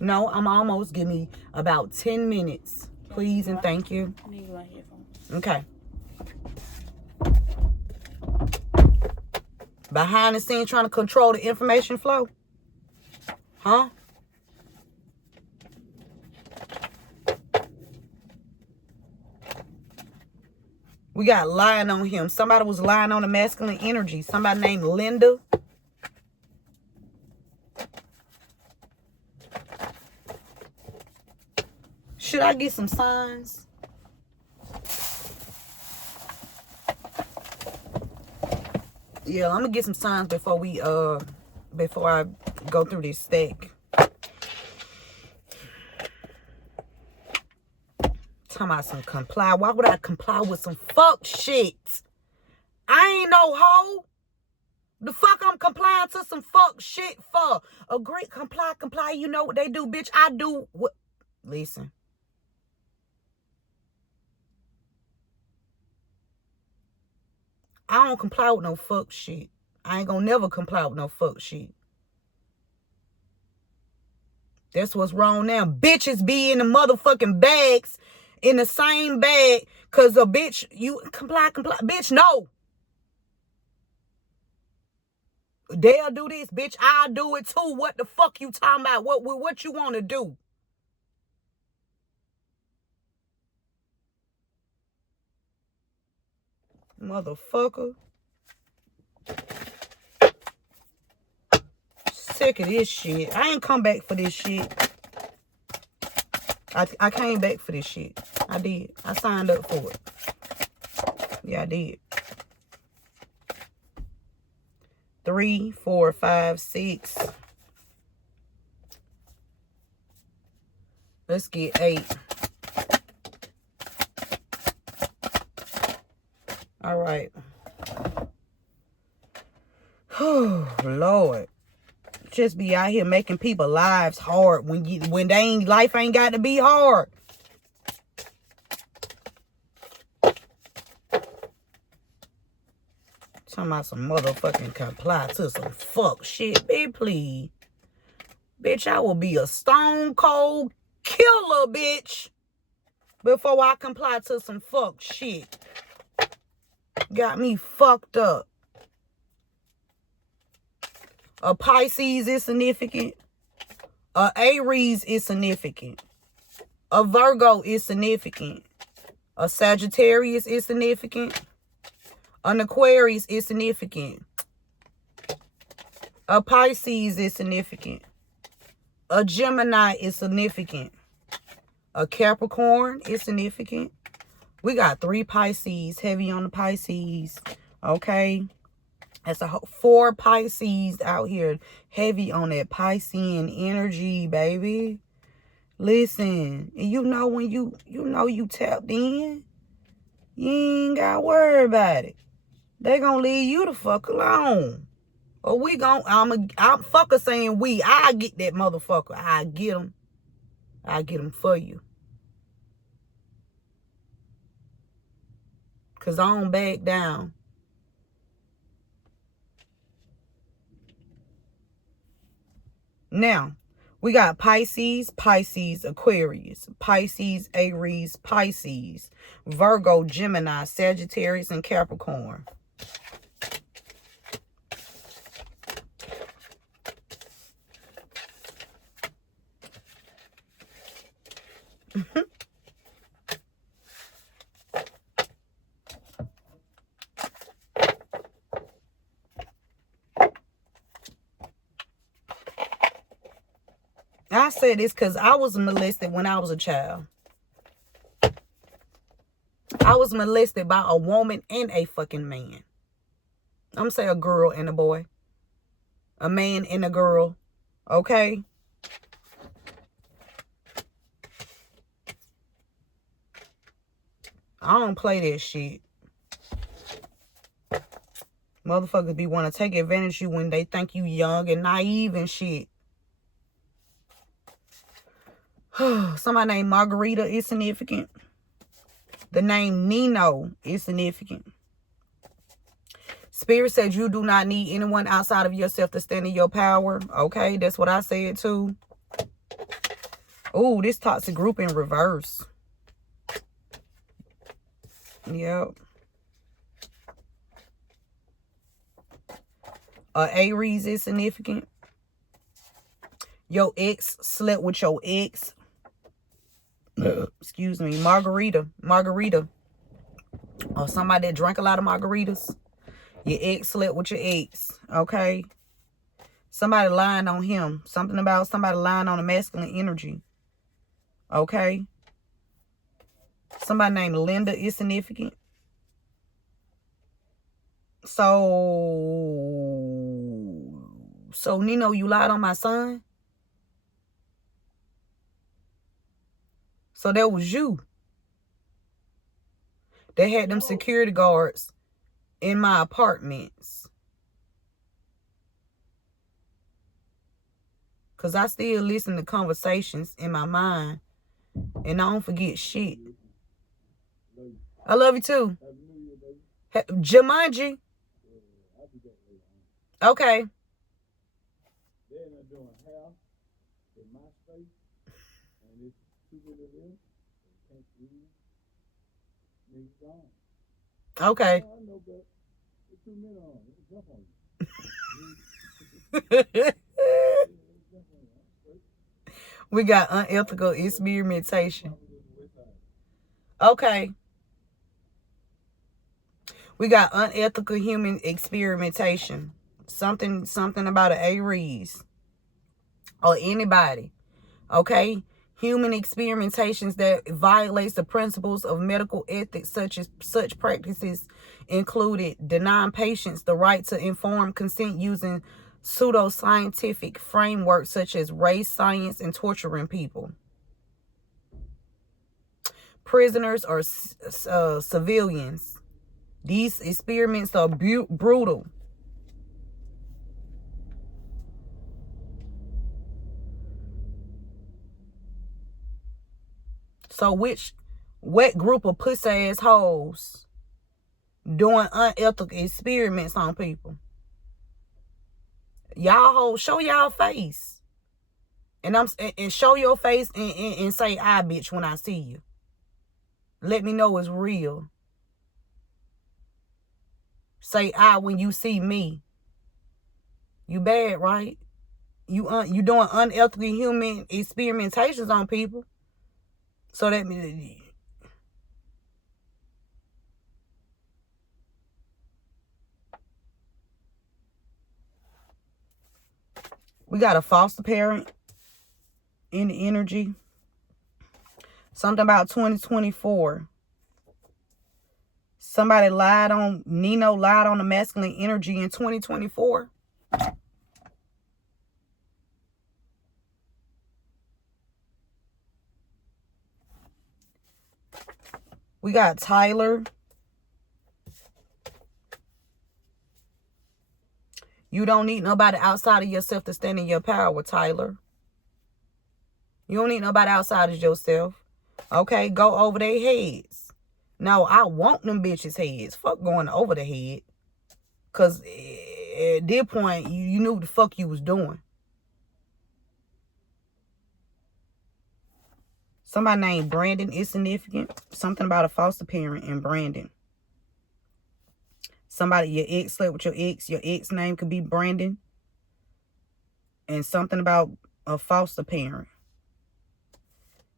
No, I'm almost. Give me about 10 minutes. Please and thank you. Okay. Behind the scenes trying to control the information flow. Huh? We got lying on him. Somebody was lying on the masculine energy. Somebody named Linda. Should I get some signs? Yeah, I'm gonna get some signs before I go through this stack. Talking about some comply. Why would I comply with some fuck shit? I ain't no hoe. The fuck I'm complying to some fuck shit for? Agree, comply. You know what they do, bitch. I do what? Listen. I don't comply with no fuck shit. I ain't gonna never comply with no fuck shit. That's what's wrong now. Bitches be in the motherfucking bags, in the same bag, cause a bitch, you comply. Bitch, no. They'll do this, bitch. I'll do it too. What the fuck you talking about? What you want to do? Motherfucker. Sick of this shit. I ain't come back for this shit. I came back for this shit. I did. I signed up for it. Yeah, I did. 3, 4, 5, 6. Let's get 8. All right. Oh, Lord. Just be out here making people lives hard when life ain't got to be hard. Talking about some motherfucking comply to some fuck shit. Bitch, please. Bitch, I will be a stone cold killer, bitch, before I comply to some fuck shit. Got me fucked up. A Pisces is significant. A Aries is significant. A Virgo is significant. A Sagittarius is significant. An Aquarius is significant. A Pisces is significant. A Gemini is significant. A Capricorn is significant. We got 3 Pisces, heavy on the Pisces. Okay. That's 4 Pisces out here, heavy on that Piscean energy, baby. Listen, you know when you know you tapped in, you ain't got to worry about it. They gonna leave you the fuck alone. Or we gon' I'm fucker saying we. I get that motherfucker. I get him. I get him for you. Cause I don't back down. Now, we got Pisces, Pisces, Aquarius, Pisces, Aries, Pisces, Virgo, Gemini, Sagittarius, and Capricorn. I say this because I was molested when I was a child. I was molested by a woman and a fucking man. I'm going to say a girl and a boy. A man and a girl. Okay? I don't play that shit. Motherfuckers be want to take advantage of you when they think you young and naive and shit. Somebody named Margarita is significant. The name Nino is significant. Spirit said you do not need anyone outside of yourself to stand in your power. Okay, that's what I said too. Ooh, this toxic group in reverse. Yep. Aries is significant. Your ex slept with your ex. Excuse me, Margarita. Or somebody that drank a lot of margaritas. Your ex slept with your ex. Okay. Somebody lying on him. Something about somebody lying on a masculine energy. Okay. Somebody named Linda is significant. So Nino, you lied on my son? So that was you. They had them security guards in my apartments. Because I still listen to conversations in my mind. And I don't forget shit. I love you too. Jumanji. Okay. Okay. We got unethical experimentation. Okay. We got unethical human experimentation. Something about an Aries. Or anybody. Okay? Human experimentations that violates the principles of medical ethics, such practices included denying patients the right to informed consent using pseudoscientific frameworks such as race science and torturing people. Prisoners or civilians. These experiments are brutal. So what group of pussy ass hoes doing unethical experiments on people? Y'all hoes, show y'all face. And show your face and say I bitch when I see you. Let me know it's real. Say I when you see me. You bad, right? You doing unethical human experimentations on people. So that means we got a foster parent in the energy. Something about 2024. Nino lied on the masculine energy in 2024. We got Tyler. You don't need nobody outside of yourself to stand in your power, Tyler. You don't need nobody outside of yourself. Okay, go over their heads. No, I want them bitches' heads. Fuck going over the head. Because at this point, you knew what the fuck you was doing. Somebody named Brandon is significant. Something about a foster parent and Brandon. Somebody, your ex slept with your ex. Your ex name could be Brandon. And something about a foster parent.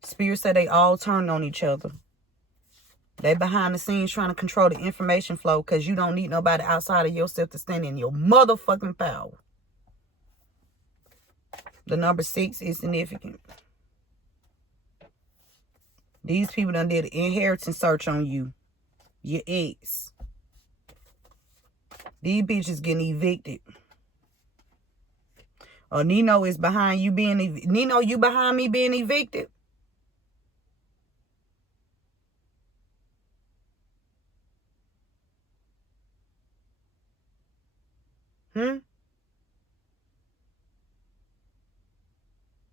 Spirit said they all turned on each other. They behind the scenes trying to control the information flow because you don't need nobody outside of yourself to stand in your motherfucking power. The number 6 is significant. These people done did an inheritance search on you. Your ex. These bitches getting evicted. Nino is behind you being evicted. Nino, you behind me being evicted?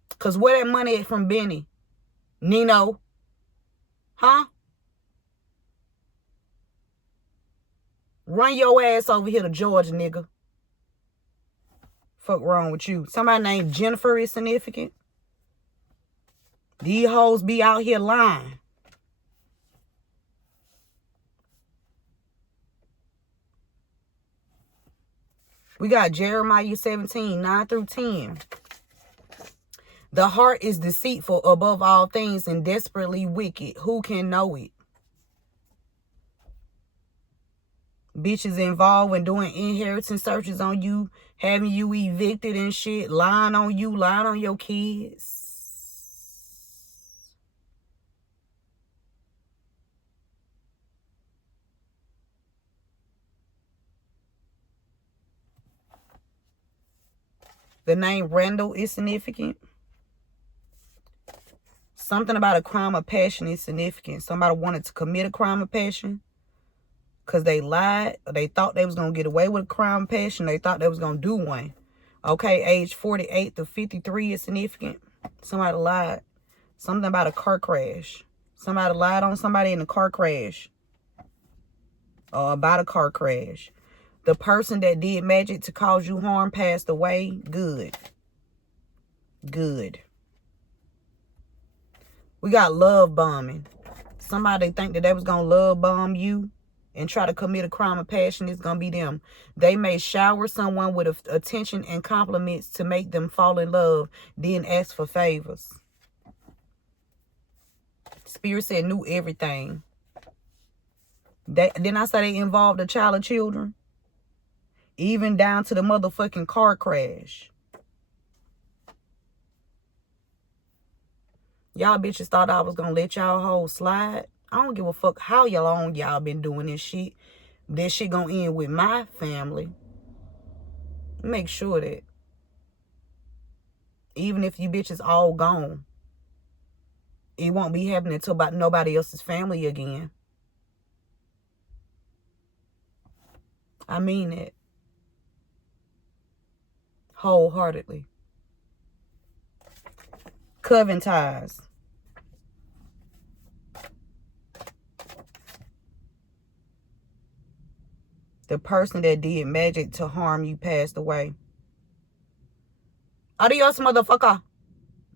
Because where that money is from Benny? Nino? Huh? Run your ass over here to Georgia, nigga. Fuck wrong with you? Somebody named Jennifer is significant. These hoes be out here lying. We got Jeremiah 17, 9 through 10. The heart is deceitful above all things and desperately wicked. Who can know it? Bitches involved in doing inheritance searches on you, having you evicted and shit, lying on you, lying on your kids. The name Randall is significant. Something about a crime of passion is significant. Somebody wanted to commit a crime of passion because they lied. Or they thought they was going to get away with a crime of passion. They thought they was going to do one. Okay, age 48 to 53 is significant. Somebody lied. Something about a car crash. Somebody lied on somebody in a car crash. Or about a car crash. The person that did magic to cause you harm passed away. Good. Good. We got love bombing. Somebody think that they was going to love bomb you and try to commit a crime of passion. It's going to be them. They may shower someone with attention and compliments to make them fall in love, then ask for favors. Spirit said knew everything. Didn't I say they involved a child or children? Even down to the motherfucking car crash. Y'all bitches thought I was gonna let y'all hoes slide. I don't give a fuck how long y'all been doing this shit. This shit gonna end with my family. Make sure that. Even if you bitches all gone, it won't be happening to about nobody else's family again. I mean it. Wholeheartedly. Coven ties. The person that did magic to harm you passed away. Adios, motherfucker.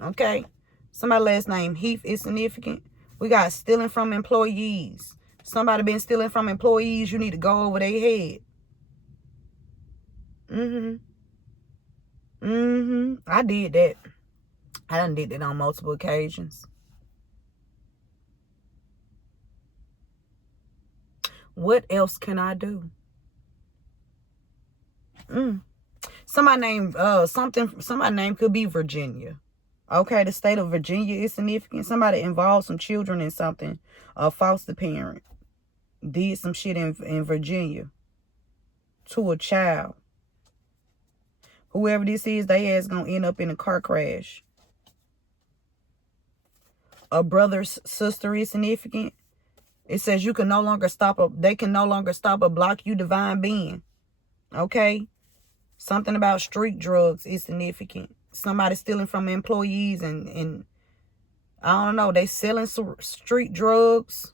Okay. Somebody last name Heath is significant. We got stealing from employees. Somebody been stealing from employees. You need to go over their head. I did that. I done did that on multiple occasions. What else can I do? Somebody named somebody name could be Virginia. Okay, the state of Virginia is significant. Somebody involved some children in something. A foster parent did some shit in Virginia to a child. Whoever this is, they ass gonna end up in a car crash. A brother's sister is significant. It says you can no longer stop they can no longer stop or block you, divine being. Okay? Something about street drugs is significant. Somebody stealing from employees and I don't know, they selling street drugs.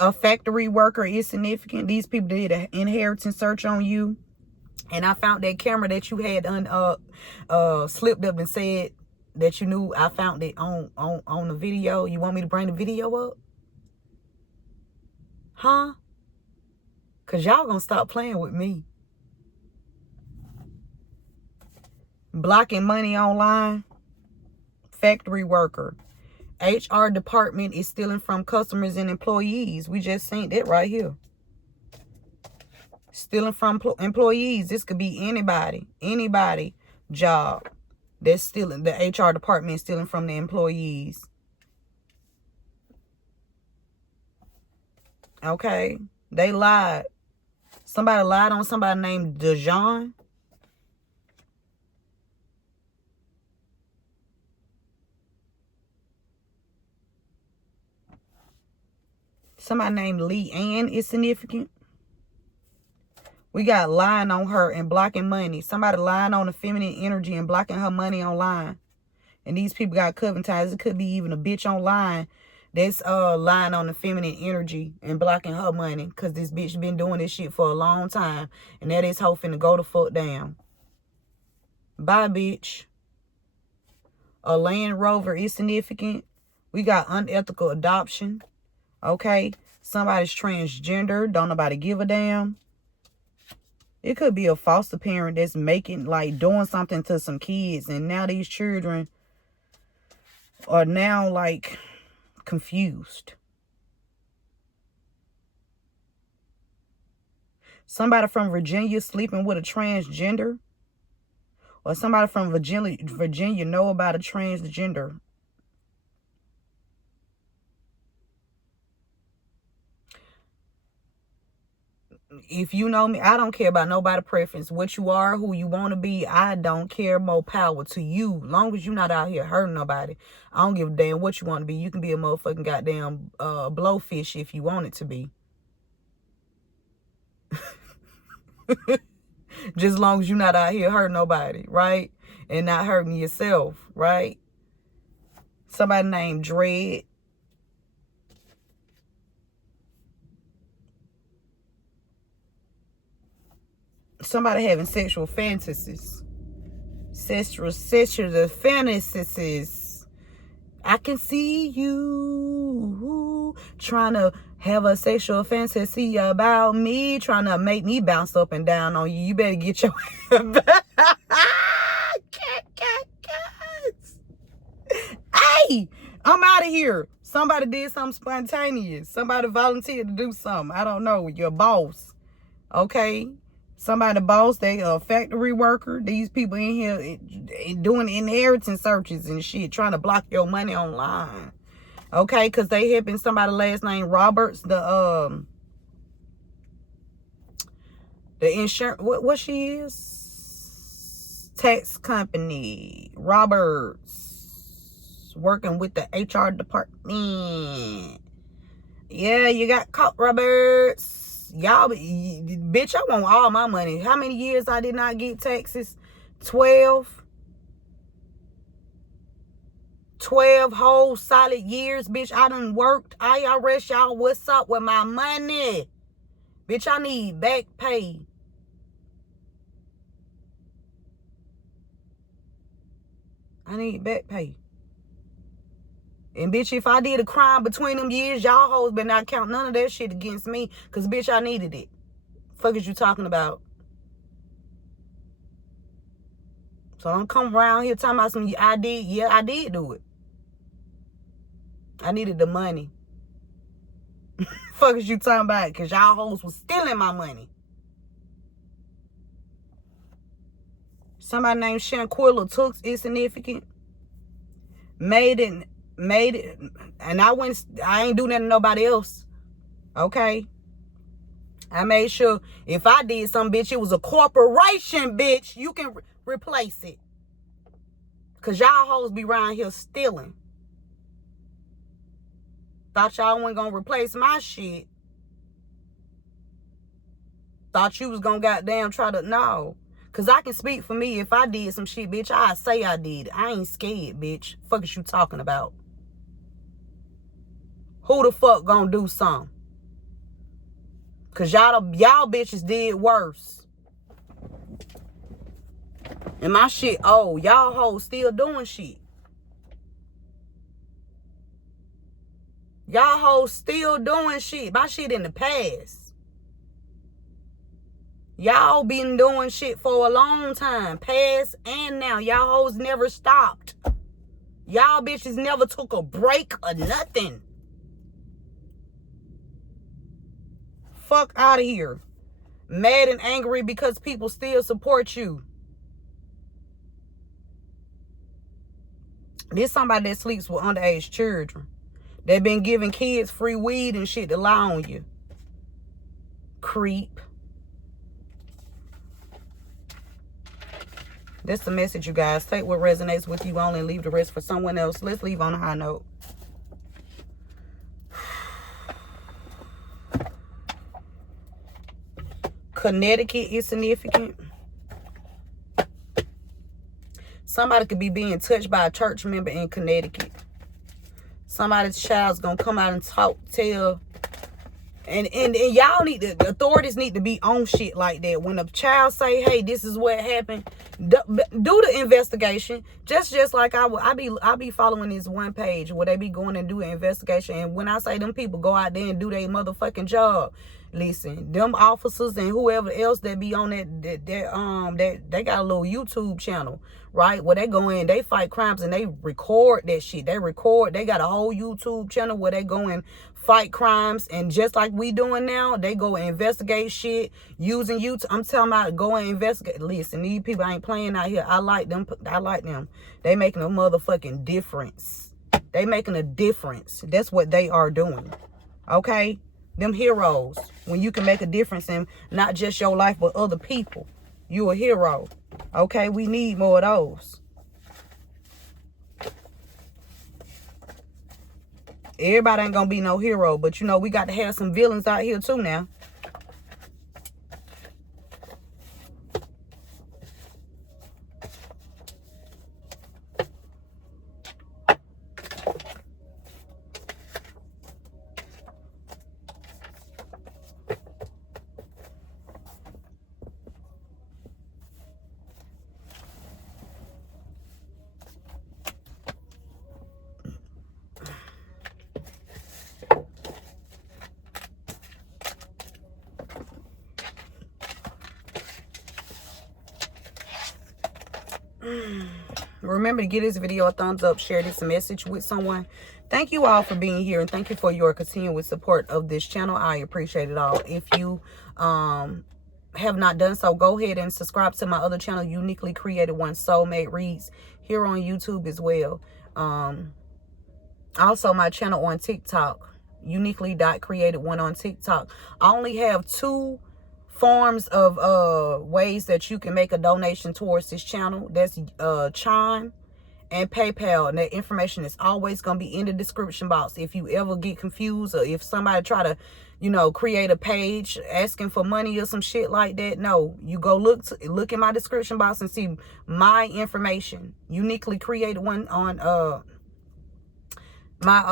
A factory worker is significant. These people did an inheritance search on you. And I found that camera that you had slipped up and said that you knew. I found it on the video. You want me to bring the video up? Huh? Because y'all gonna stop playing with me. Blocking money online. Factory worker. HR department is stealing from customers and employees. We just seen that right here. Stealing from employees. This could be anybody job that's stealing. The HR department is stealing from the employees. Okay. They lied. Somebody lied on somebody named Dejan. Somebody named Lee Ann is significant. We got lying on her and blocking money. Somebody lying on the feminine energy and blocking her money online. And these people got coven ties. It could be even a bitch online that's lying on the feminine energy and blocking her money. Because this bitch been doing this shit for a long time. And that is hoe finna go the fuck down. Bye, bitch. A Land Rover is significant. We got unethical adoption. Okay? Somebody's transgender. Don't nobody give a damn. It could be a foster parent that's doing something to some kids. And now these children are now, confused. Somebody from Virginia sleeping with a transgender. Or somebody from Virginia know about a transgender. If you know me, I don't care about nobody's preference. What you are, who you want to be, I don't care. More power to you. Long as you're not out here hurting nobody. I don't give a damn what you want to be. You can be a motherfucking goddamn blowfish if you want it to be. Just long as you're not out here hurting nobody, right? And not hurting yourself, right? Somebody named Dread. Somebody having sexual fantasies. Sexual fantasies. I can see you trying to have a sexual fantasy about me, trying to make me bounce up and down on you. You better get your Hey, I'm out of here. Somebody did something spontaneous. Somebody volunteered to do something. I don't know. Your boss. Okay? Somebody boss, they a factory worker. These people in here doing inheritance searches and shit, trying to block your money online. Okay, because they helping somebody last name Roberts, the insurance, what she is? Tax company. Roberts. Working with the HR department. Yeah, you got caught, Roberts. Y'all, bitch, I want all my money. How many years I did not get taxes? 12. 12 whole solid years, bitch. I done worked. IRS, y'all, what's up with my money? Bitch, I need back pay. I need back pay. And bitch, if I did a crime between them years, y'all hoes better not count none of that shit against me. Because bitch, I needed it. Fuck is you talking about? So don't come around here talking about some, I did. Yeah, I did do it. I needed the money. Fuck is you talking about? Because y'all hoes was stealing my money. Somebody named Shanquilla Tooks is significant. Made it, and I ain't do nothing to nobody else. Okay? I made sure if I did some, bitch, it was a corporation, bitch. You can replace it. Because y'all hoes be around here stealing. Thought y'all wasn't going to replace my shit. Thought you was going to goddamn try to... No. Because I can speak for me. If I did some shit, bitch, I say I did. I ain't scared, bitch. Fuck is you talking about? Who the fuck gonna do something? Because y'all bitches did worse. And my shit, oh, y'all hoes still doing shit. Y'all hoes still doing shit. My shit in the past. Y'all been doing shit for a long time. Past and now. Y'all hoes never stopped. Y'all bitches never took a break or nothing. Fuck out of here. Mad and angry because people still support you. This somebody that sleeps with underage children. They been giving kids free weed and shit to lie on you. Creep. That's the message, you guys. Take what resonates with you only and leave the rest for someone else. Let's leave on a high note. Connecticut is significant. Somebody could be being touched by a church member in Connecticut. Somebody's child's gonna come out and tell. And y'all need to, the authorities need to be on shit like that. When a child say, hey, this is what happened, do the investigation. Just like I be following this one page where they be going and do an investigation. And when I say them people go out there and do their motherfucking job, listen, them officers and whoever else that be on that they got a little YouTube channel, right? Where they go in, they fight crimes and they record that shit. They got a whole YouTube channel where they go and fight crimes, and just like we doing now, they go and investigate shit using YouTube. I'm talking about go and investigate. Listen, these people ain't playing out here. I like them. They making a motherfucking difference. They making a difference. That's what they are doing. Okay? Them heroes. When you can make a difference in not just your life, but other people. You a hero. Okay? We need more of those. Everybody ain't gonna be no hero, but you know, we got to have some villains out here too now. Remember to give this video a thumbs up, share this message with someone. Thank you all for being here, and thank you for your continuous support of this channel. I appreciate it all. If you have not done so, go ahead and subscribe to my other channel, Uniquely Created One Soulmate Reads, here on YouTube as well. Also my channel on TikTok, Uniquely.Created1 on TikTok. I only have 2 forms of ways that you can make a donation towards this channel. That's Chime and PayPal, and that information is always going to be in the description box. If you ever get confused, or if somebody try to, you know, create a page asking for money or some shit like that, no, you go look in my description box and see my information. Uniquely Created One on my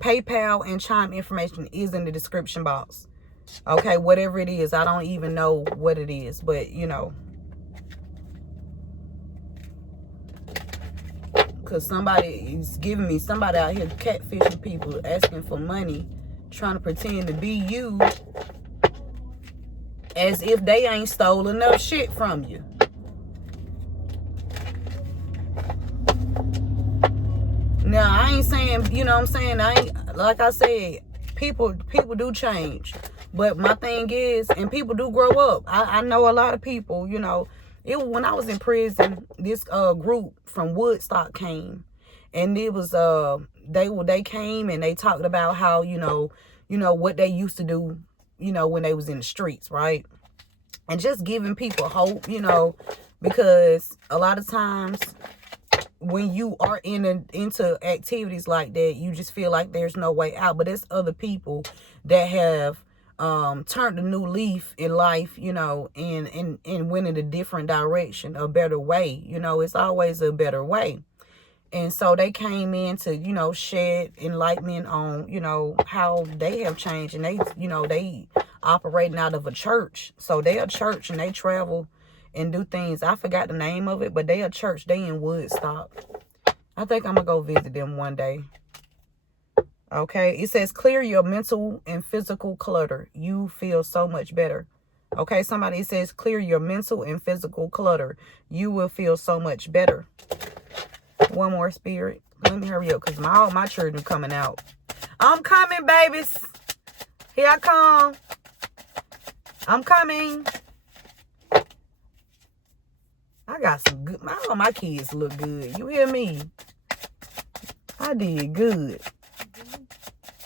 PayPal and Chime information is in the description box. Okay, whatever it is, I don't even know what it is, but you know, because somebody is giving me, somebody out here catfishing people, asking for money, trying to pretend to be you, as if they ain't stole enough shit from you. Now, I ain't saying, you know what I'm saying, I ain't, like I said, people do change. But my thing is, and people do grow up. I know a lot of people, you know, when I was in prison, this group from Woodstock came, and it was they came and they talked about how, you know, you know, what they used to do, you know, when they was in the streets, right? And just giving people hope, you know, because a lot of times when you are into activities like that, you just feel like there's no way out. But there's other people that have turned a new leaf in life, you know, and went in a different direction, a better way. You know, it's always a better way. And so they came in to, you know, shed enlightenment on, you know, how they have changed. And they, you know, they operating out of a church. So they a church and they travel and do things. I forgot the name of it, but they a church. They in Woodstock. I think I'm going to go visit them one day. Okay. It says, clear your mental and physical clutter. You feel so much better. Okay. Somebody says, clear your mental and physical clutter. You will feel so much better. One more, spirit. Let me hurry up because all my children coming out. I'm coming, babies. Here I come. I'm coming. I got some good. All my kids look good. You hear me? I did good.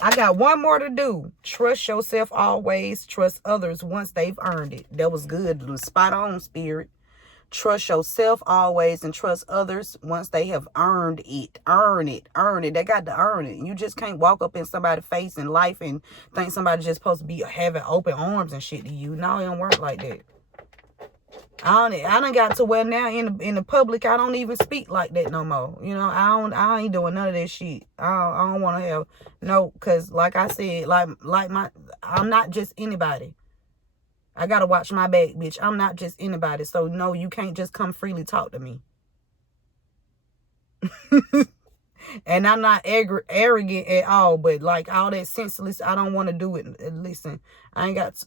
I got one more to do. Trust yourself always. Trust others once they've earned it. That was good. Spot on, spirit. Trust yourself always and trust others once they have earned it. Earn it. Earn it. They got to earn it. You just can't walk up in somebody's face in life and think somebody's just supposed to be having open arms and shit to you. No, it don't work like that. I done got to where now in the public I don't even speak like that no more. You know, I ain't doing none of that shit. I don't want to have no, cause like I said, I'm not just anybody. I gotta watch my back, bitch. I'm not just anybody. So no, you can't just come freely talk to me. And I'm not arrogant at all, but like all that senseless, I don't want to do it. Listen, I ain't got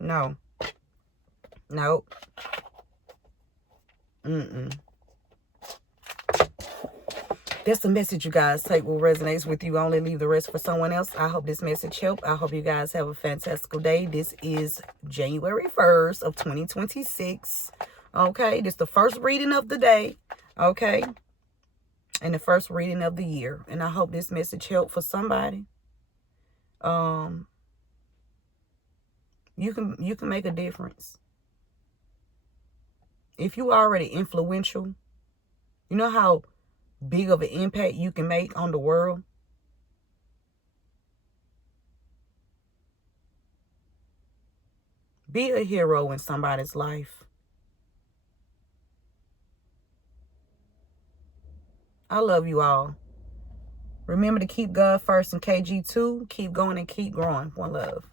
no. Nope. That's the message, you guys. Take what resonates with you. Only leave the rest for someone else. I hope this message helped. I hope you guys have a fantastical day. This is January 1st of 2026. Okay. This is the first reading of the day. Okay. And the first reading of the year. And I hope this message helped for somebody. You can make a difference. If you are already influential, you know how big of an impact you can make on the world. Be a hero in somebody's life. I love you all. Remember to keep God first in KG2. Keep going and keep growing. One love.